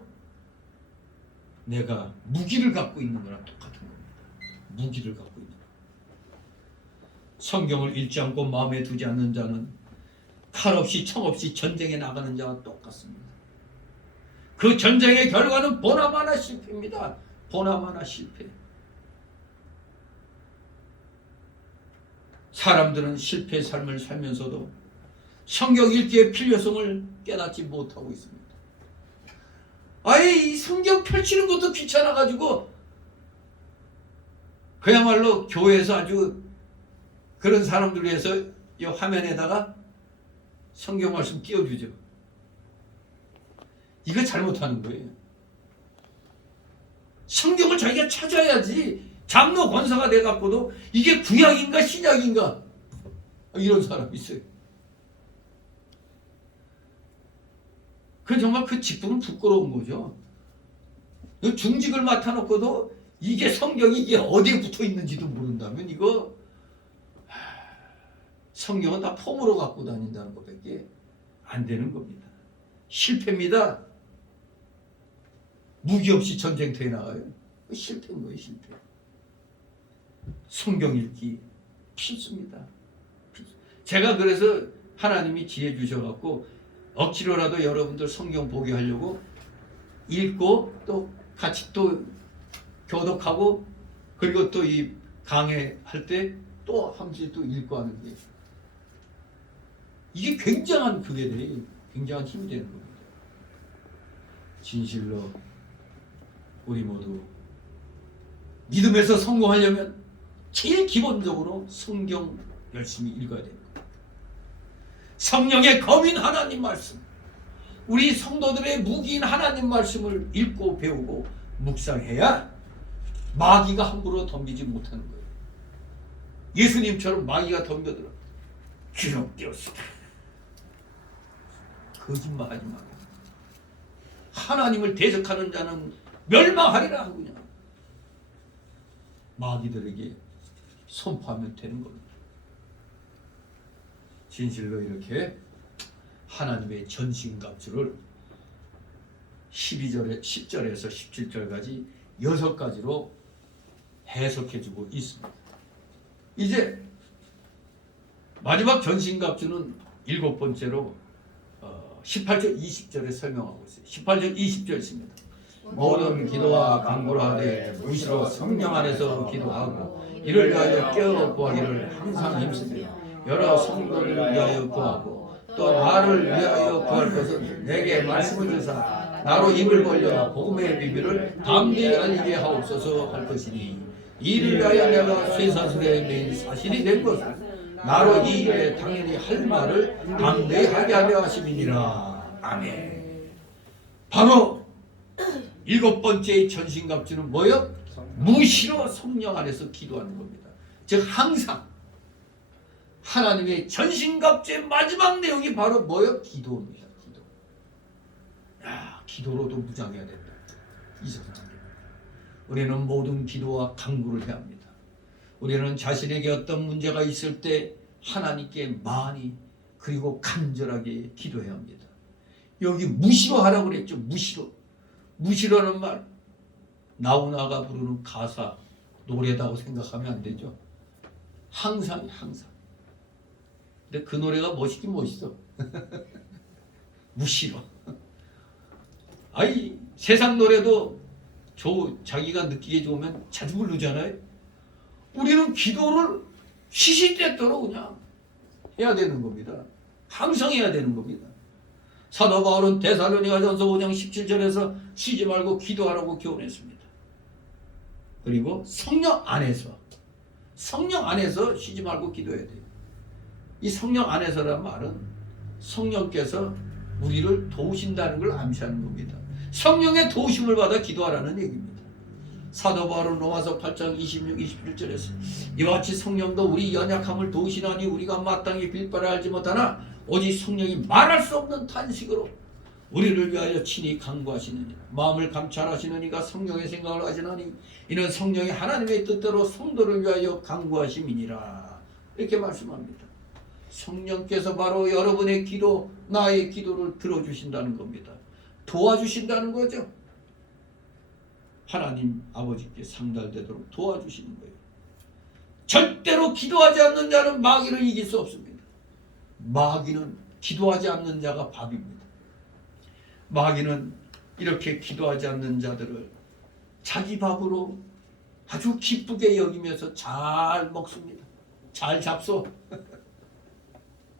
내가 무기를 갖고 있는 거랑 똑같은 겁니다. 무기를 갖고 있는 거. 성경을 읽지 않고 마음에 두지 않는 자는 칼 없이 청 없이 전쟁에 나가는 자와 똑같습니다. 그 전쟁의 결과는 보나마나 실패입니다. 보나마나 실패. 사람들은 실패의 삶을 살면서도 성경 읽기의 필요성을 깨닫지 못하고 있습니다. 아예 이 성경 펼치는 것도 귀찮아가지고 그야말로 교회에서 아주 그런 사람들을 위해서 이 화면에다가 성경 말씀 띄워주죠. 이거 잘못하는 거예요. 성경을 자기가 찾아야지. 장로 권사가 돼갖고도 이게 구약인가 신약인가 이런 사람이 있어요. 그 정말 그 직분은 부끄러운 거죠. 중직을 맡아놓고도 이게 성경이 이게 어디에 붙어 있는지도 모른다면 이거 성경은 다 폼으로 갖고 다닌다는 것밖에 안 되는 겁니다. 실패입니다. 무기 없이 전쟁터에 나가요. 실패인 거예요, 실패. 성경 읽기 필수입니다. 필수. 제가 그래서 하나님이 지혜 주셔갖고 억지로라도 여러분들 성경 보게 하려고 읽고 또 같이 또 교독하고 그리고 또 이 강해할 때 또 한 번씩 또 읽고 하는 게 이게 굉장한 그게 돼. 굉장한 힘이 되는 겁니다. 진실로 우리 모두 믿음에서 성공하려면 제일 기본적으로 성경 열심히 읽어야 됩니다. 성령의 검인 하나님 말씀, 우리 성도들의 무기인 하나님 말씀을 읽고 배우고 묵상해야 마귀가 함부로 덤비지 못하는 거예요. 예수님처럼 마귀가 덤벼들어 기록되었습니다. 거짓말하지 마라. 하나님을 대적하는 자는 멸망하리라 하고 그냥 마귀들에게 선포하면 되는 겁니다. 진실로 이렇게 하나님의 전신갑주를 10절에서 17절까지 6가지로 해석해주고 있습니다. 이제 마지막 전신갑주는 7번째로 18절 20절에 설명하고 있어요. 18절 20절 있습니다. 모든 기도와 간구를 하되 무시로 성령 안에서 기도하고 이를 위하여 깨어 구하기를 항상 힘쓰며 여러 성도를 위하여 구하고 또 나를 위하여 구할 것은 내게 말씀을 주사 나로 입을 벌려 복음의 비밀을 담대히 알리게 하옵소서 할 것이니 이를 위하여 내가 쇠사슬에 매인 사실이 된 것을 나로 이 일에 당연히 할 말을 담대히 하게 하려 하심이니라. 아멘. 바로 7번째 전신갑주는 뭐요? 무시로 성령 안에서 기도하는 겁니다. 즉 항상 하나님의 전신갑주의 마지막 내용이 바로 뭐요? 기도입니다. 기도. 야, 기도로도 무장해야 된다. 이 세상에 우리는 모든 기도와 간구를 해야 합니다. 우리는 자신에게 어떤 문제가 있을 때 하나님께 많이 그리고 간절하게 기도해야 합니다. 여기 무시로 하라고 그랬죠. 무시로. 무시로는 말 나훈아가 부르는 가사 노래다고 생각하면 안 되죠. 항상. 근데 그 노래가 멋있긴 멋있어. 무시로. 아이 세상 노래도 자기가 느끼게 좋으면 자주 부르잖아요. 우리는 기도를 시시때때로 그냥 해야 되는 겁니다. 항상 해야 되는 겁니다. 사도 바울은 데살로니가전서 5장 17절에서 쉬지 말고 기도하라고 교훈했습니다. 그리고 성령 안에서 쉬지 말고 기도해야 돼요. 이 성령 안에서란 말은 성령께서 우리를 도우신다는 걸 암시하는 겁니다. 성령의 도우심을 받아 기도하라는 얘기입니다. 사도 바울은 로마서 8장 26, 27절에서 이와 같이 성령도 우리 연약함을 도우시나니 우리가 마땅히 빌 바를 알지 못하나 오직 성령이 말할 수 없는 탄식으로 우리를 위하여 친히 간구하시느니라. 마음을 감찰하시는 이가 성령의 생각을 하시나니 이는 성령이 하나님의 뜻대로 성도를 위하여 간구하심이니라. 이렇게 말씀합니다. 성령께서 바로 여러분의 기도, 나의 기도를 들어주신다는 겁니다. 도와주신다는 거죠. 하나님 아버지께 상달되도록 도와주시는 거예요. 절대로 기도하지 않는 자는 마귀를 이길 수 없습니다. 마귀는 기도하지 않는 자가 밥입니다. 마귀는 이렇게 기도하지 않는 자들을 자기 밥으로 아주 기쁘게 여기면서 잘 먹습니다. 잘 잡숴.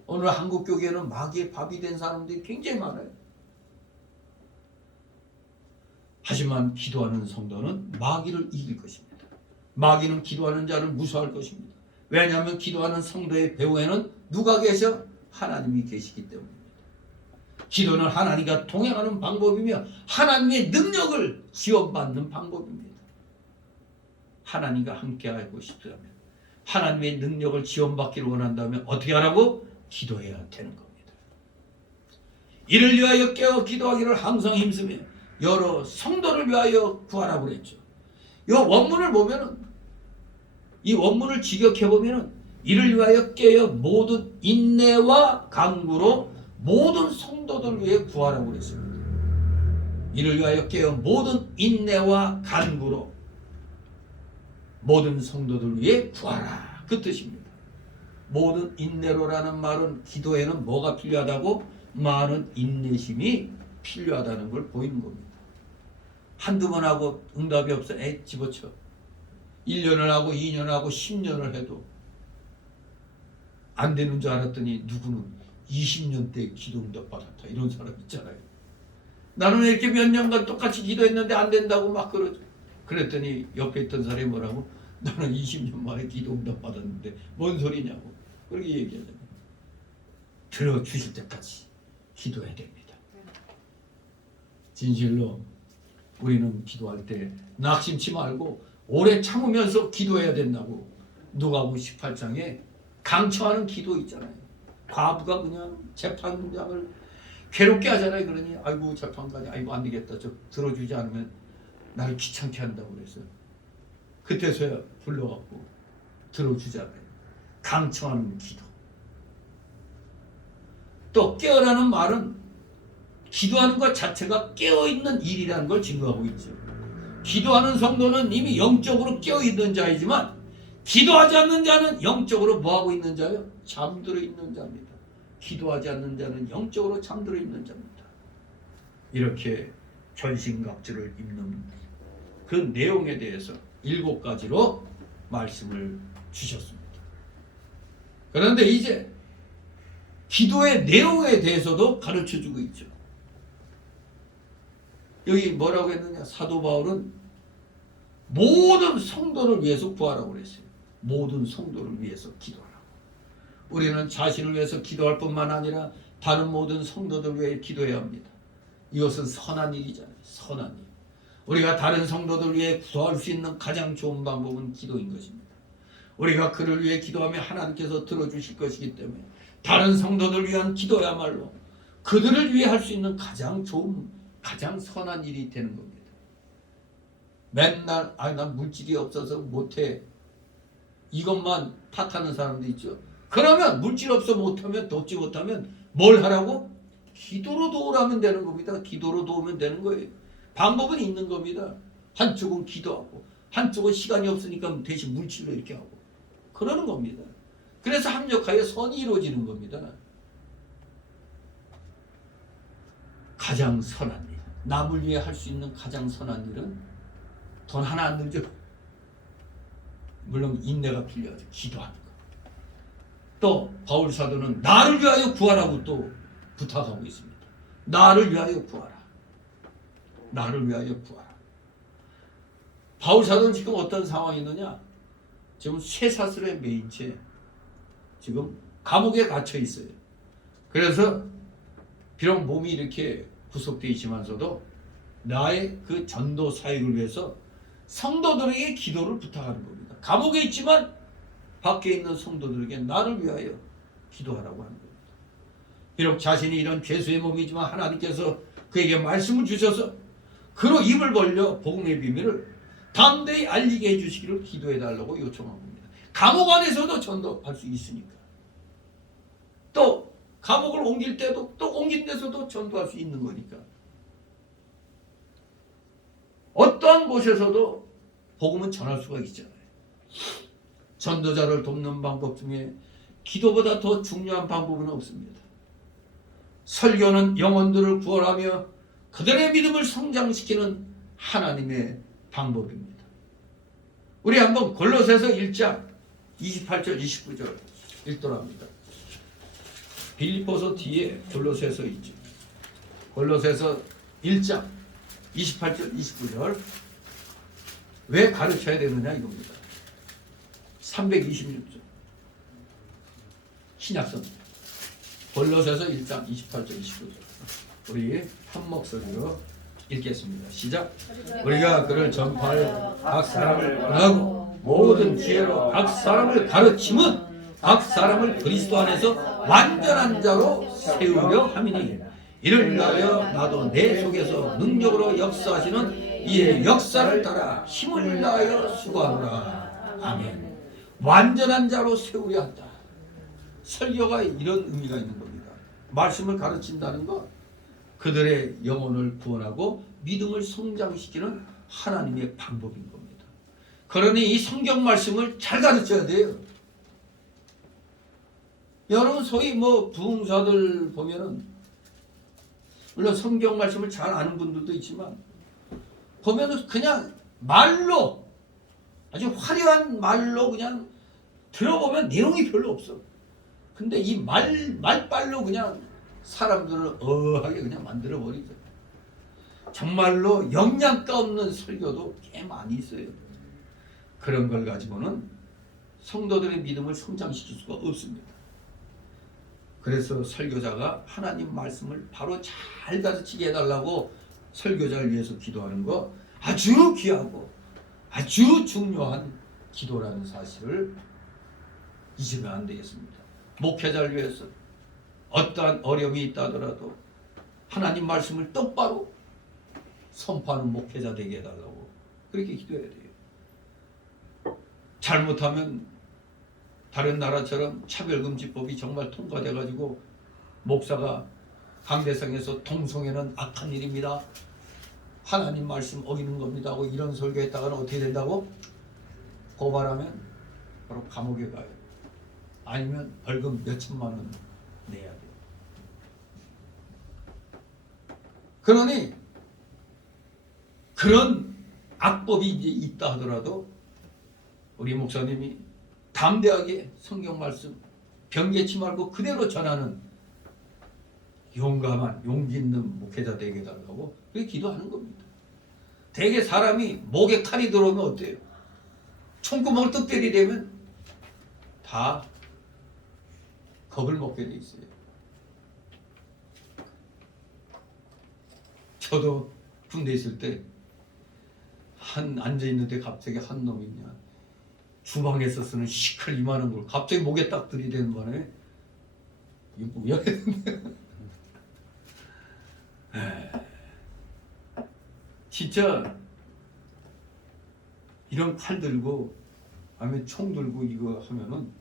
오늘 한국 교계에는 마귀의 밥이 된 사람들이 굉장히 많아요. 하지만 기도하는 성도는 마귀를 이길 것입니다. 마귀는 기도하는 자를 무서워할 것입니다. 왜냐하면 기도하는 성도의 배후에는 누가 계셔? 하나님이 계시기 때문입니다. 기도는 하나님과 동행하는 방법이며 하나님의 능력을 지원받는 방법입니다. 하나님과 함께하고 싶다면 하나님의 능력을 지원받기를 원한다면 어떻게 하라고? 기도해야 되는 겁니다. 이를 위하여 깨어 기도하기를 항상 힘쓰며 여러 성도를 위하여 구하라고 그랬죠. 이 원문을 보면은, 이 원문을 직역해 보면은 이를 위하여 깨어 모든 인내와 간구로 모든 성도들 위해 구하라고 그랬습니다. 이를 위하여 깨어 모든 인내와 간구로 모든 성도들 위해 구하라, 그 뜻입니다. 모든 인내로라는 말은 기도에는 뭐가 필요하다고? 많은 인내심이 필요하다는 걸 보이는 겁니다. 한두 번 하고 응답이 없어, 에이 집어쳐. 1년을 하고 2년을 하고 10년을 해도 안 되는 줄 알았더니 누구는 20년대 기도 응답 받았다, 이런 사람 있잖아요. 나는 왜 이렇게 몇 년간 똑같이 기도했는데 안 된다고 막 그러죠. 그랬더니 옆에 있던 사람이 뭐라고? 나는 20년 만에 기도 응답 받았는데 뭔 소리냐고 그렇게 얘기하잖아요. 들어주실 때까지 기도해야 됩니다. 진실로 우리는 기도할 때 낙심치 말고 오래 참으면서 기도해야 된다고 누가복음 18장에 강처하는 기도 있잖아요. 과부가 그냥 재판장을 괴롭게 하잖아요. 그러니 아이고 재판관이 아이고 안 되겠다, 저 들어주지 않으면 나를 귀찮게 한다고 그랬어요. 그때서야 불러갖고 들어주잖아요. 강청하는 기도. 또 깨어라는 말은 기도하는 것 자체가 깨어있는 일이라는 걸 증거하고 있죠. 기도하는 성도는 이미 영적으로 깨어있는 자이지만 기도하지 않는 자는 영적으로 뭐하고 있는 자예요? 잠들어 있는 자입니다. 기도하지 않는 자는 영적으로 잠들어 있는 자입니다. 이렇게 전신갑주를 입는 그 내용에 대해서 7가지로 말씀을 주셨습니다. 그런데 이제 기도의 내용에 대해서도 가르쳐주고 있죠. 여기 뭐라고 했느냐? 사도 바울은 모든 성도를 위해서 구하라고 그랬어요. 모든 성도를 위해서 기도하라고. 우리는 자신을 위해서 기도할 뿐만 아니라 다른 모든 성도들 위해 기도해야 합니다. 이것은 선한 일이잖아요. 선한 일. 우리가 다른 성도들 위해 구할 수 있는 가장 좋은 방법은 기도인 것입니다. 우리가 그를 위해 기도하면 하나님께서 들어주실 것이기 때문에 다른 성도들 위한 기도야말로 그들을 위해 할 수 있는 가장 좋은, 가장 선한 일이 되는 겁니다. 맨날 난 물질이 없어서 못해, 이것만 탓하는 사람도 있죠. 그러면 물질 없어 못하면, 돕지 못하면 뭘 하라고? 기도로 도우라면 되는 겁니다. 기도로 도우면 되는 거예요. 방법은 있는 겁니다. 한쪽은 기도하고 한쪽은 시간이 없으니까 대신 물질로 이렇게 하고 그러는 겁니다. 그래서 합력하여 선이 이루어지는 겁니다. 가장 선한 일, 남을 위해 할 수 있는 가장 선한 일은 돈 하나 안 들죠. 물론 인내가 필요하죠. 기도하는 거. 또 바울 사도는 나를 위하여 구하라고 또 부탁하고 있습니다. 나를 위하여 구하라. 나를 위하여 구하라. 바울 사도는 지금 어떤 상황이 있느냐? 지금 쇠사슬에 매인 채 지금 감옥에 갇혀 있어요. 그래서 비록 몸이 이렇게 구속되어 있지만서도 나의 그 전도 사역을 위해서 성도들에게 기도를 부탁하는 겁니다. 감옥에 있지만 밖에 있는 성도들에게 나를 위하여 기도하라고 하는 겁니다. 비록 자신이 이런 죄수의 몸이지만 하나님께서 그에게 말씀을 주셔서 그로 입을 벌려 복음의 비밀을 담대히 알리게 해주시기를 기도해달라고 요청한 겁니다. 감옥 안에서도 전도할 수 있으니까. 또 감옥을 옮길 때도 또 옮긴 데서도 전도할 수 있는 거니까. 어떠한 곳에서도 복음은 전할 수가 있잖아요. 전도자를 돕는 방법 중에 기도보다 더 중요한 방법은 없습니다. 설교는 영혼들을 구원하며 그들의 믿음을 성장시키는 하나님의 방법입니다. 우리 한번 골로새서 1장 28절 29절 읽더랍니다. 빌립보서 뒤에 골로새서 있죠. 골로새서 1장 28절 29절 왜 가르쳐야 되느냐 이겁니다. 326절 신약성 골로새서 1장 28절 29절 우리 한 목소리로 읽겠습니다. 시작. 우리가 그를 전파하여 각 사람을 권하고 모든 지혜로 각 사람을 가르침은 각 사람을 그리스도 안에서 완전한 자로 세우려 함이니 이를 위하여 나도 내 속에서 능력으로 역사하시는 이의 역사를 따라 힘을 다하여 수고하노라. 아멘. 완전한 자로 세우려 한다. 설교가 이런 의미가 있는 겁니다. 말씀을 가르친다는 것, 그들의 영혼을 구원하고 믿음을 성장시키는 하나님의 방법인 겁니다. 그러니 이 성경 말씀을 잘 가르쳐야 돼요. 여러분 소위 뭐 부흥사들 보면은 물론 성경 말씀을 잘 아는 분들도 있지만 보면은 그냥 말로 아주 화려한 말로 그냥 들어보면 내용이 별로 없어. 근데 이 말빨로 그냥 사람들을 어하게 그냥 만들어 버리죠. 정말로 영양가 없는 설교도 꽤 많이 있어요. 그런 걸 가지고는 성도들의 믿음을 성장시킬 수가 없습니다. 그래서 설교자가 하나님 말씀을 바로 잘 가르치게 해달라고 설교자를 위해서 기도하는 거 아주 귀하고 아주 중요한 기도라는 사실을 잊으면 안 되겠습니다. 목회자를 위해서 어떠한 어려움이 있다 하더라도 하나님 말씀을 똑바로 선포하는 목회자 되게 해달라고 그렇게 기도해야 돼요. 잘못하면 다른 나라처럼 차별금지법이 정말 통과돼가지고 목사가 강대상에서 통성에는 악한 일입니다. 하나님 말씀 어기는 겁니다 하고 이런 설교했다가는 어떻게 된다고? 고발하면 바로 감옥에 가요. 아니면 벌금 몇 천만 원 내야 돼요. 그러니 그런 악법이 이제 있다 하더라도 우리 목사님이 담대하게 성경 말씀 변개치 말고 그대로 전하는 용감한 용기 있는 목회자 되게 해달라고 그렇게 기도하는 겁니다. 대개 사람이 목에 칼이 들어오면 어때요? 총구멍을 뚝 때리려면 다 겁을 먹게 돼 있어요. 저도 군대 있을 때 앉아 있는데 갑자기 한 놈이 그냥 주방에서 쓰는 시칼 이만한 걸 갑자기 목에 딱 들이대는 바람에 이거 뭐야? 진짜 이런 칼 들고 아니면 총 들고 이거 하면은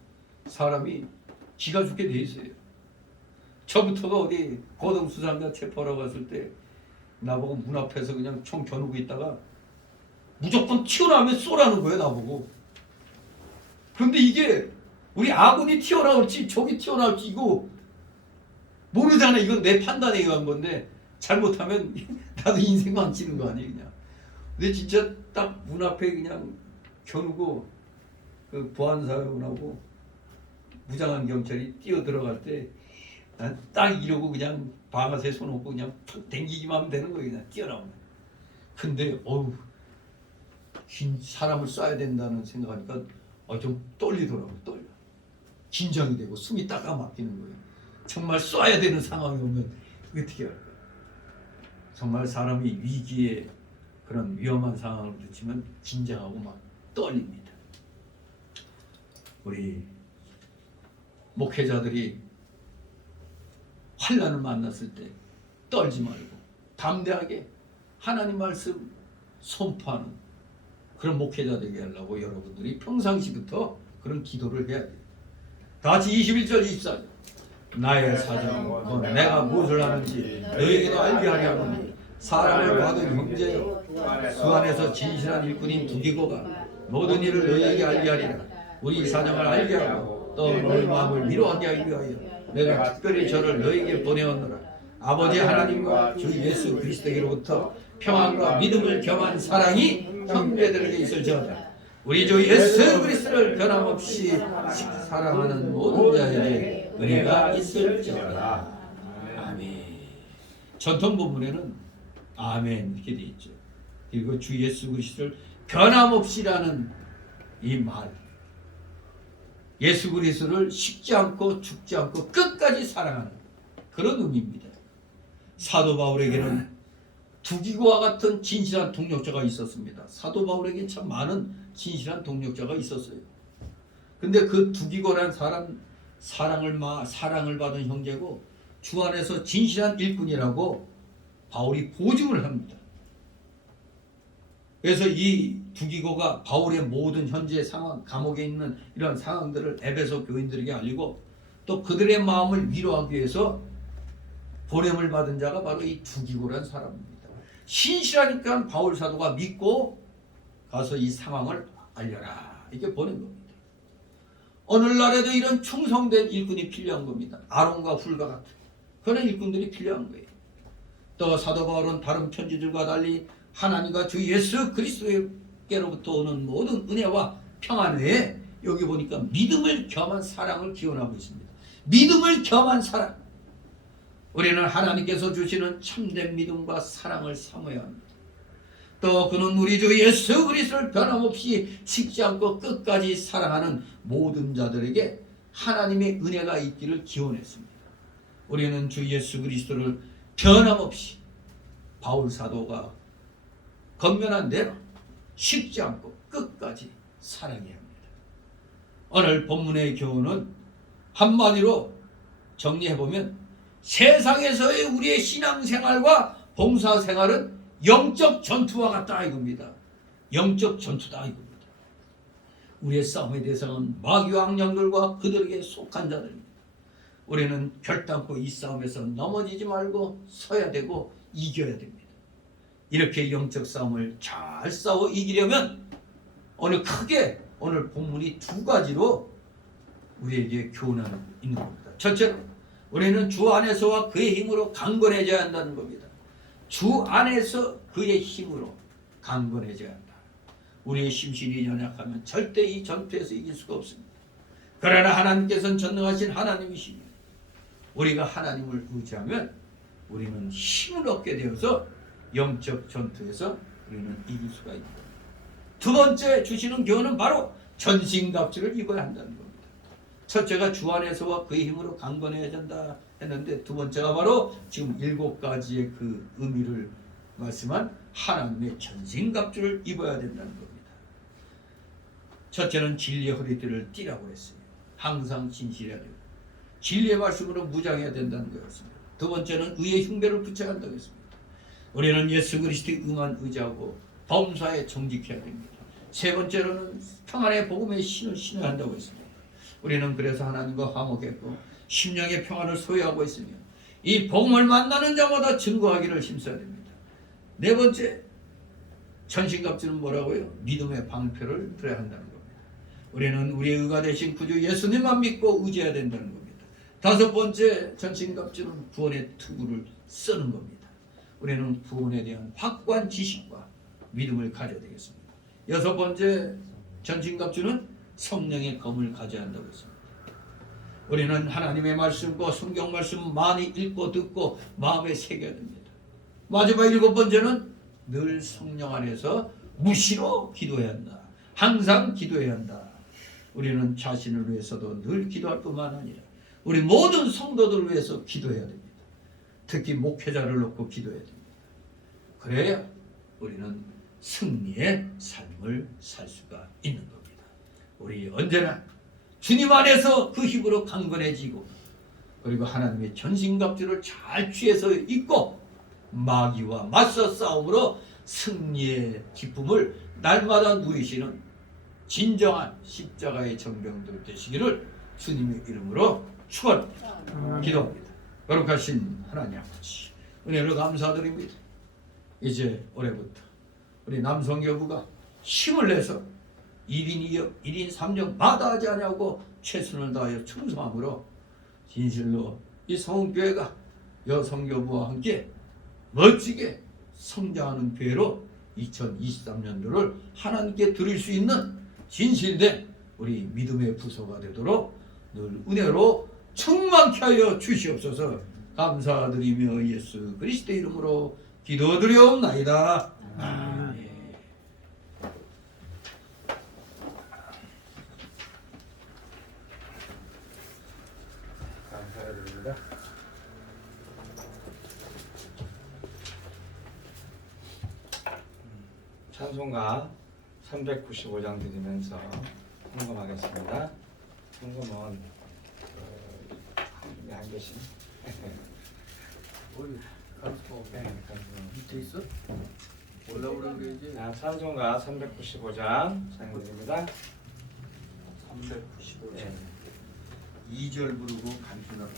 사람이 기가 죽게 돼 있어요. 저부터가 어디 고등수상자 체포하러 갔을 때 나보고 문 앞에서 그냥 총 겨누고 있다가 무조건 튀어나오면 쏘라는 거예요, 나보고. 그런데 이게 우리 아군이 튀어나올지 저기 튀어나올지 이거 모르잖아. 이건 내 판단에 의한 건데 잘못하면 나도 인생 망치는 거 아니에요, 그냥. 근데 진짜 딱 문 앞에 그냥 겨누고 그 보안사원하고 무장한 경찰이 뛰어 들어갈 때 난 딱 이러고 그냥 방아쇠 손 놓고 그냥 탁 당기기만 하면 되는 거예요, 그냥 뛰어나오면. 근데 어우 사람을 쏴야 된다는 생각하니까 좀 떨리더라고요. 떨려. 긴장이 되고 숨이 따가 막히는 거예요. 정말 쏴야 되는 상황이 오면 어떻게 할까요? 정말 사람이 위기에 그런 위험한 상황을 부딪히면 긴장하고 막 떨립니다. 우리 목회자들이 환난을 만났을 때 떨지 말고 담대하게 하나님 말씀 선포하는 그런 목회자 되게 하려고 여러분들이 평상시부터 그런 기도를 해야 돼요. 다 같이 21절 24절 나의 사정 내가 무엇을 하는지 너에게도 알게 하려 하노니 사람을 받은 형제여 수 안에서 진실한 일꾼인 두기고가 모든 일을 너에게 알게 하리라. 우리 사정을 알게 하고 또 너의 마음을 위로하게 하기 위하여 내가 특별히 저를 너에게 보내었노라. 아버지 하나님과 주 예수 그리스도로부터 평안과 믿음을 겸한 사랑이 형제들에게 있을지어다. 우리 주 예수 그리스도를 변함없이 사랑하는 모든 자에게 은혜가 있을지어다. 아멘. 전통 본문에는 아멘 이렇게 돼 있죠. 그리고 주 예수 그리스도를 변함없이라는 이 말, 예수 그리스도를 식지 않고 죽지 않고 끝까지 사랑하는 그런 의미입니다. 사도 바울에게는 두기고와 같은 진실한 동력자가 있었습니다. 사도 바울에게 참 많은 진실한 동력자가 있었어요. 근데 그 두기고라는 사람 사랑을 받은 형제고 주 안에서 진실한 일꾼이라고 바울이 보증을 합니다. 그래서 이 두기고가 바울의 모든 현재 상황, 감옥에 있는 이런 상황들을 에베소 교인들에게 알리고 또 그들의 마음을 위로하기 위해서 보냄을 받은 자가 바로 이 두기고란 사람입니다. 신실하니까 바울 사도가 믿고 가서 이 상황을 알려라, 이렇게 보낸 겁니다. 오늘날에도 이런 충성된 일꾼이 필요한 겁니다. 아론과 훌과 같은 그런 일꾼들이 필요한 거예요. 또 사도 바울은 다른 편지들과 달리 하나님과 주 예수 그리스도께로부터 오는 모든 은혜와 평안 외에 여기 보니까 믿음을 겸한 사랑을 기원하고 있습니다. 믿음을 겸한 사랑. 우리는 하나님께서 주시는 참된 믿음과 사랑을 사모해야 합니다. 또 그는 우리 주 예수 그리스도를 변함없이 식지 않고 끝까지 사랑하는 모든 자들에게 하나님의 은혜가 있기를 기원했습니다. 우리는 주 예수 그리스도를 변함없이 바울 사도가 건면한 대로 식지 않고 끝까지 사랑해야 합니다. 오늘 본문의 교훈은 한마디로 정리해보면 세상에서의 우리의 신앙생활과 봉사생활은 영적 전투와 같다 이겁니다. 영적 전투다 이겁니다. 우리의 싸움의 대상은 마귀와 악령들과 그들에게 속한 자들입니다. 우리는 결단코 이 싸움에서 넘어지지 말고 서야 되고 이겨야 됩니다. 이렇게 영적 싸움을 잘 싸워 이기려면 오늘 본문이 두 가지로 우리에게 교훈하고 있는 겁니다. 첫째로 우리는 주 안에서와 그의 힘으로 강건해져야 한다는 겁니다. 주 안에서 그의 힘으로 강건해져야 한다. 우리의 심신이 연약하면 절대 이 전투에서 이길 수가 없습니다. 그러나 하나님께서는 전능하신 하나님이시니 우리가 하나님을 의지하면 우리는 힘을 얻게 되어서 영적 전투에서 우리는 이길 수가 있는 겁니다. 두 번째 주시는 교훈은 바로 전신갑주를 입어야 한다는 겁니다. 첫째가 주 안에서와 그의 힘으로 강건해야 된다 했는데 두 번째가 바로 지금 7가지의 그 의미를 말씀한 하나님의 전신갑주를 입어야 된다는 겁니다. 첫째는 진리의 허리띠를 띠라고 했습니다. 항상 진실해야 되고 진리의 말씀으로 무장해야 된다는 것입니다. 두 번째는 의의 흉배를 붙여야 한다고 했습니다. 우리는 예수 그리스도의 응한 의지하고 범사에 정직해야 됩니다. 세 번째로는 평안의 복음의 신을 신어야 한다고 했습니다. 우리는 그래서 하나님과 화목했고 심령의 평안을 소유하고 있으며 이 복음을 만나는 자마다 증거하기를 힘써야 됩니다. 네 번째, 전신갑주는 뭐라고요? 믿음의 방패를 들어야 한다는 겁니다. 우리는 우리의 의가 되신 구주 예수님만 믿고 의지해야 된다는 겁니다. 다섯 번째, 전신갑주는 구원의 투구를 쓰는 겁니다. 우리는 구원에 대한 확고한 지식과 믿음을 가져야 되겠습니다. 여섯 번째, 전신갑주는 성령의 검을 가져야 한다고 했습니다. 우리는 하나님의 말씀과 성경 말씀 많이 읽고 듣고 마음에 새겨야 됩니다. 마지막 7번째는 늘 성령 안에서 무시로 기도해야 한다. 항상 기도해야 한다. 우리는 자신을 위해서도 늘 기도할 뿐만 아니라 우리 모든 성도들을 위해서 기도해야 됩니다. 특히 목회자를 놓고 기도해야 됩니다. 그래야 우리는 승리의 삶을 살 수가 있는 겁니다. 우리 언제나 주님 안에서 그 힘으로 강건해지고 그리고 하나님의 전신갑주를 잘 취해서 입고 마귀와 맞서 싸움으로 승리의 기쁨을 날마다 누리시는 진정한 십자가의 정병들 되시기를 주님의 이름으로 축원합니다. 기도합니다. 거룩하신 하나님 아버지, 은혜를 감사드립니다. 이제 올해부터 우리 남성여부가 힘을 내서 1인 2역, 1인 3역 마다하지 않냐고 최선을 다하여 충성함으로 진실로 이 성교회가 여성여부와 함께 멋지게 성장하는 교회로 2023년도를 하나님께 드릴 수 있는 진실된 우리 믿음의 부서가 되도록 늘 은혜로 충만케 하여 주시옵소서. 감사드리며 예수 그리스도의 이름으로 기도드리옵나이다. 아멘. 감사드립니다. 찬송가 395장 드리면서 헌금하겠습니다. 헌금은 안 계시네. 어디 가서 네, 그래서 밑에 있어? 올라오라 그래야지. 자, 찬송가 395장 찬양드립니다. 395장. 네. 2절 부르고 간주나라.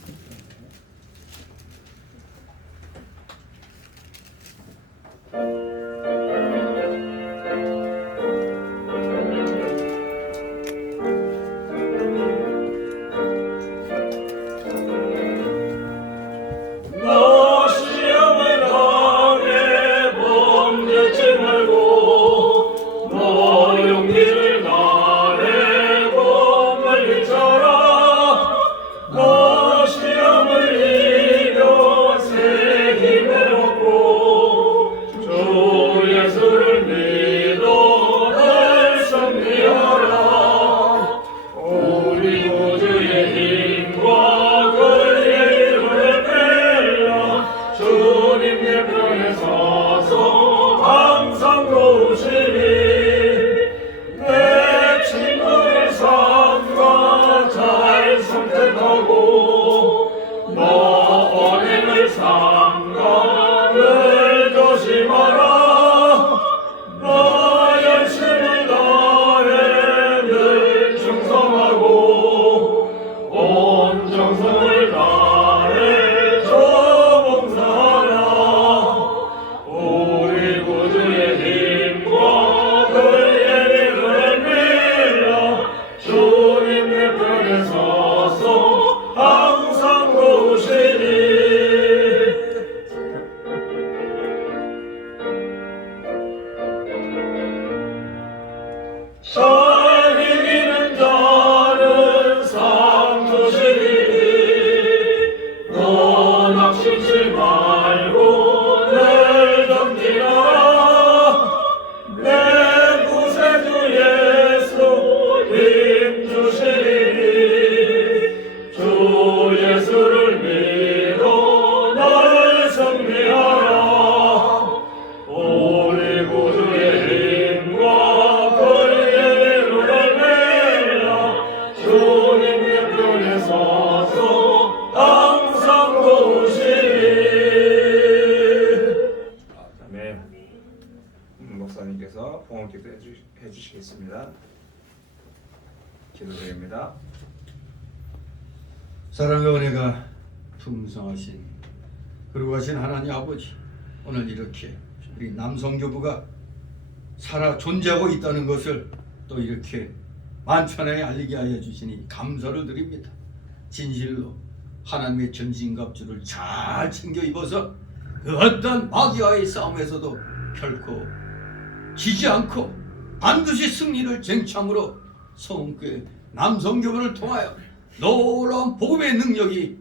너 시험을 당해 범죄치 말고 너 용기를 다해고 멀리 쳐라 너 시험을 이겨 새 힘을 얻고 주 예수를 믿어 늘 승리하라 우리 구주의 힘과 그의 이름을 빌라 주님 내 편에 서서 항상 도우시니 내 친구를 삼가 잘 선택하고 너 언행을 삼가 늘 조심하라 너 열심을 다해 늘 충성하고 온 정성을 다해 조봉사하라 우리 구주의 힘과 그의 이름을 빌라 주님 내 편에 서서 항상 도우시니 잘 이기는 자는 상 주시니 너 낙심치 말고 늘 견디라 내 구세주 예수 힘 주시니 주 예수를 믿어 널 승리하라 우리 구주의 힘과 그의 이름을 빌라 주님 내 편에 서서 항상 도우시니 다음에 목사님께서 봉헌기도 해주시겠습니다. 기도드립니다. 사랑과 은혜가 풍성하신 거룩하신 하나님 아버지, 오늘 이렇게 우리 남성교부가 살아 존재하고 있다는 것을 또 이렇게 만천하에 알리게 하여 주시니 감사를 드립니다. 진실로 하나님의 전신갑주를 잘 챙겨 입어서 그 어떤 마귀와의 싸움에서도 결코 지지 않고 반드시 승리를 쟁취함으로 성교회 남성교부를 통하여 놀라운 복음의 능력이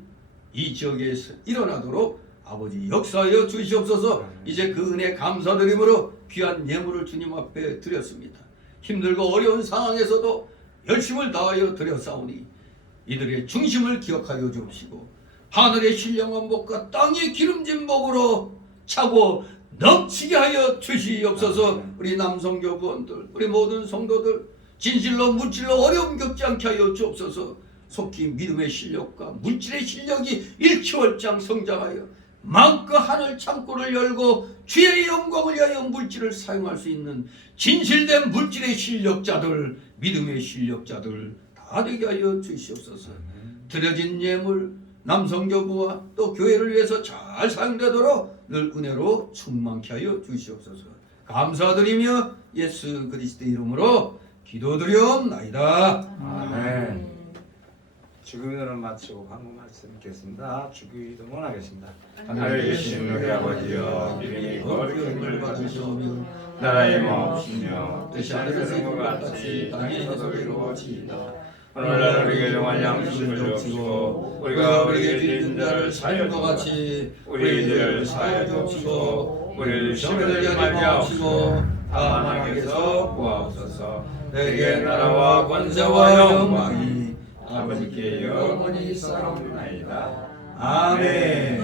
이 지역에서 일어나도록 아버지 역사하여 주시옵소서. 이제 그 은혜 감사드림으로 귀한 예물을 주님 앞에 드렸습니다. 힘들고 어려운 상황에서도 열심을 다하여 드렸사오니 이들의 중심을 기억하여 주시고 하늘의 신령한 복과 땅의 기름진 복으로 차고 넘치게 하여 주시옵소서. 우리 남성교부원들, 우리 모든 성도들 진실로 물질로 어려움 겪지 않게 하여 주옵소서. 속히 믿음의 실력과 물질의 실력이 일치월장 성장하여 마음껏 하늘 창고를 열고 주의 영광을 위하여 물질을 사용할 수 있는 진실된 물질의 실력자들, 믿음의 실력자들 다 되게 하여 주시옵소서. 드려진 예물 남성교부와 또 교회를 위해서 잘 사용되도록 늘 은혜로 충만케 하여 주시옵소서. 감사드리며 예수 그리스도의 이름으로 기도드리옵나이다. 아멘. 주기도를 마치고 방금 말씀 읽겠습니다. 주기도문 하겠습니다. 하늘에 계신 우리 아버지여, 이름이 거룩함을 받으시오며 나라의 마옵시며 뜻이 하늘에서 같이 땅에서도 이루어지이다. 오늘날 우리에게 용할 양식을 주옵시고 우리가 우리에게 죄진 자를 사하여 것 같이 우리 죄를 사하여 주옵시고 우리를 시험에 들게 하지 마옵시고 다만 하나님께서 구하옵소서. 내게 나라와 권세와 영광이 아버지께 영원히 쌓옵나이다. 아멘.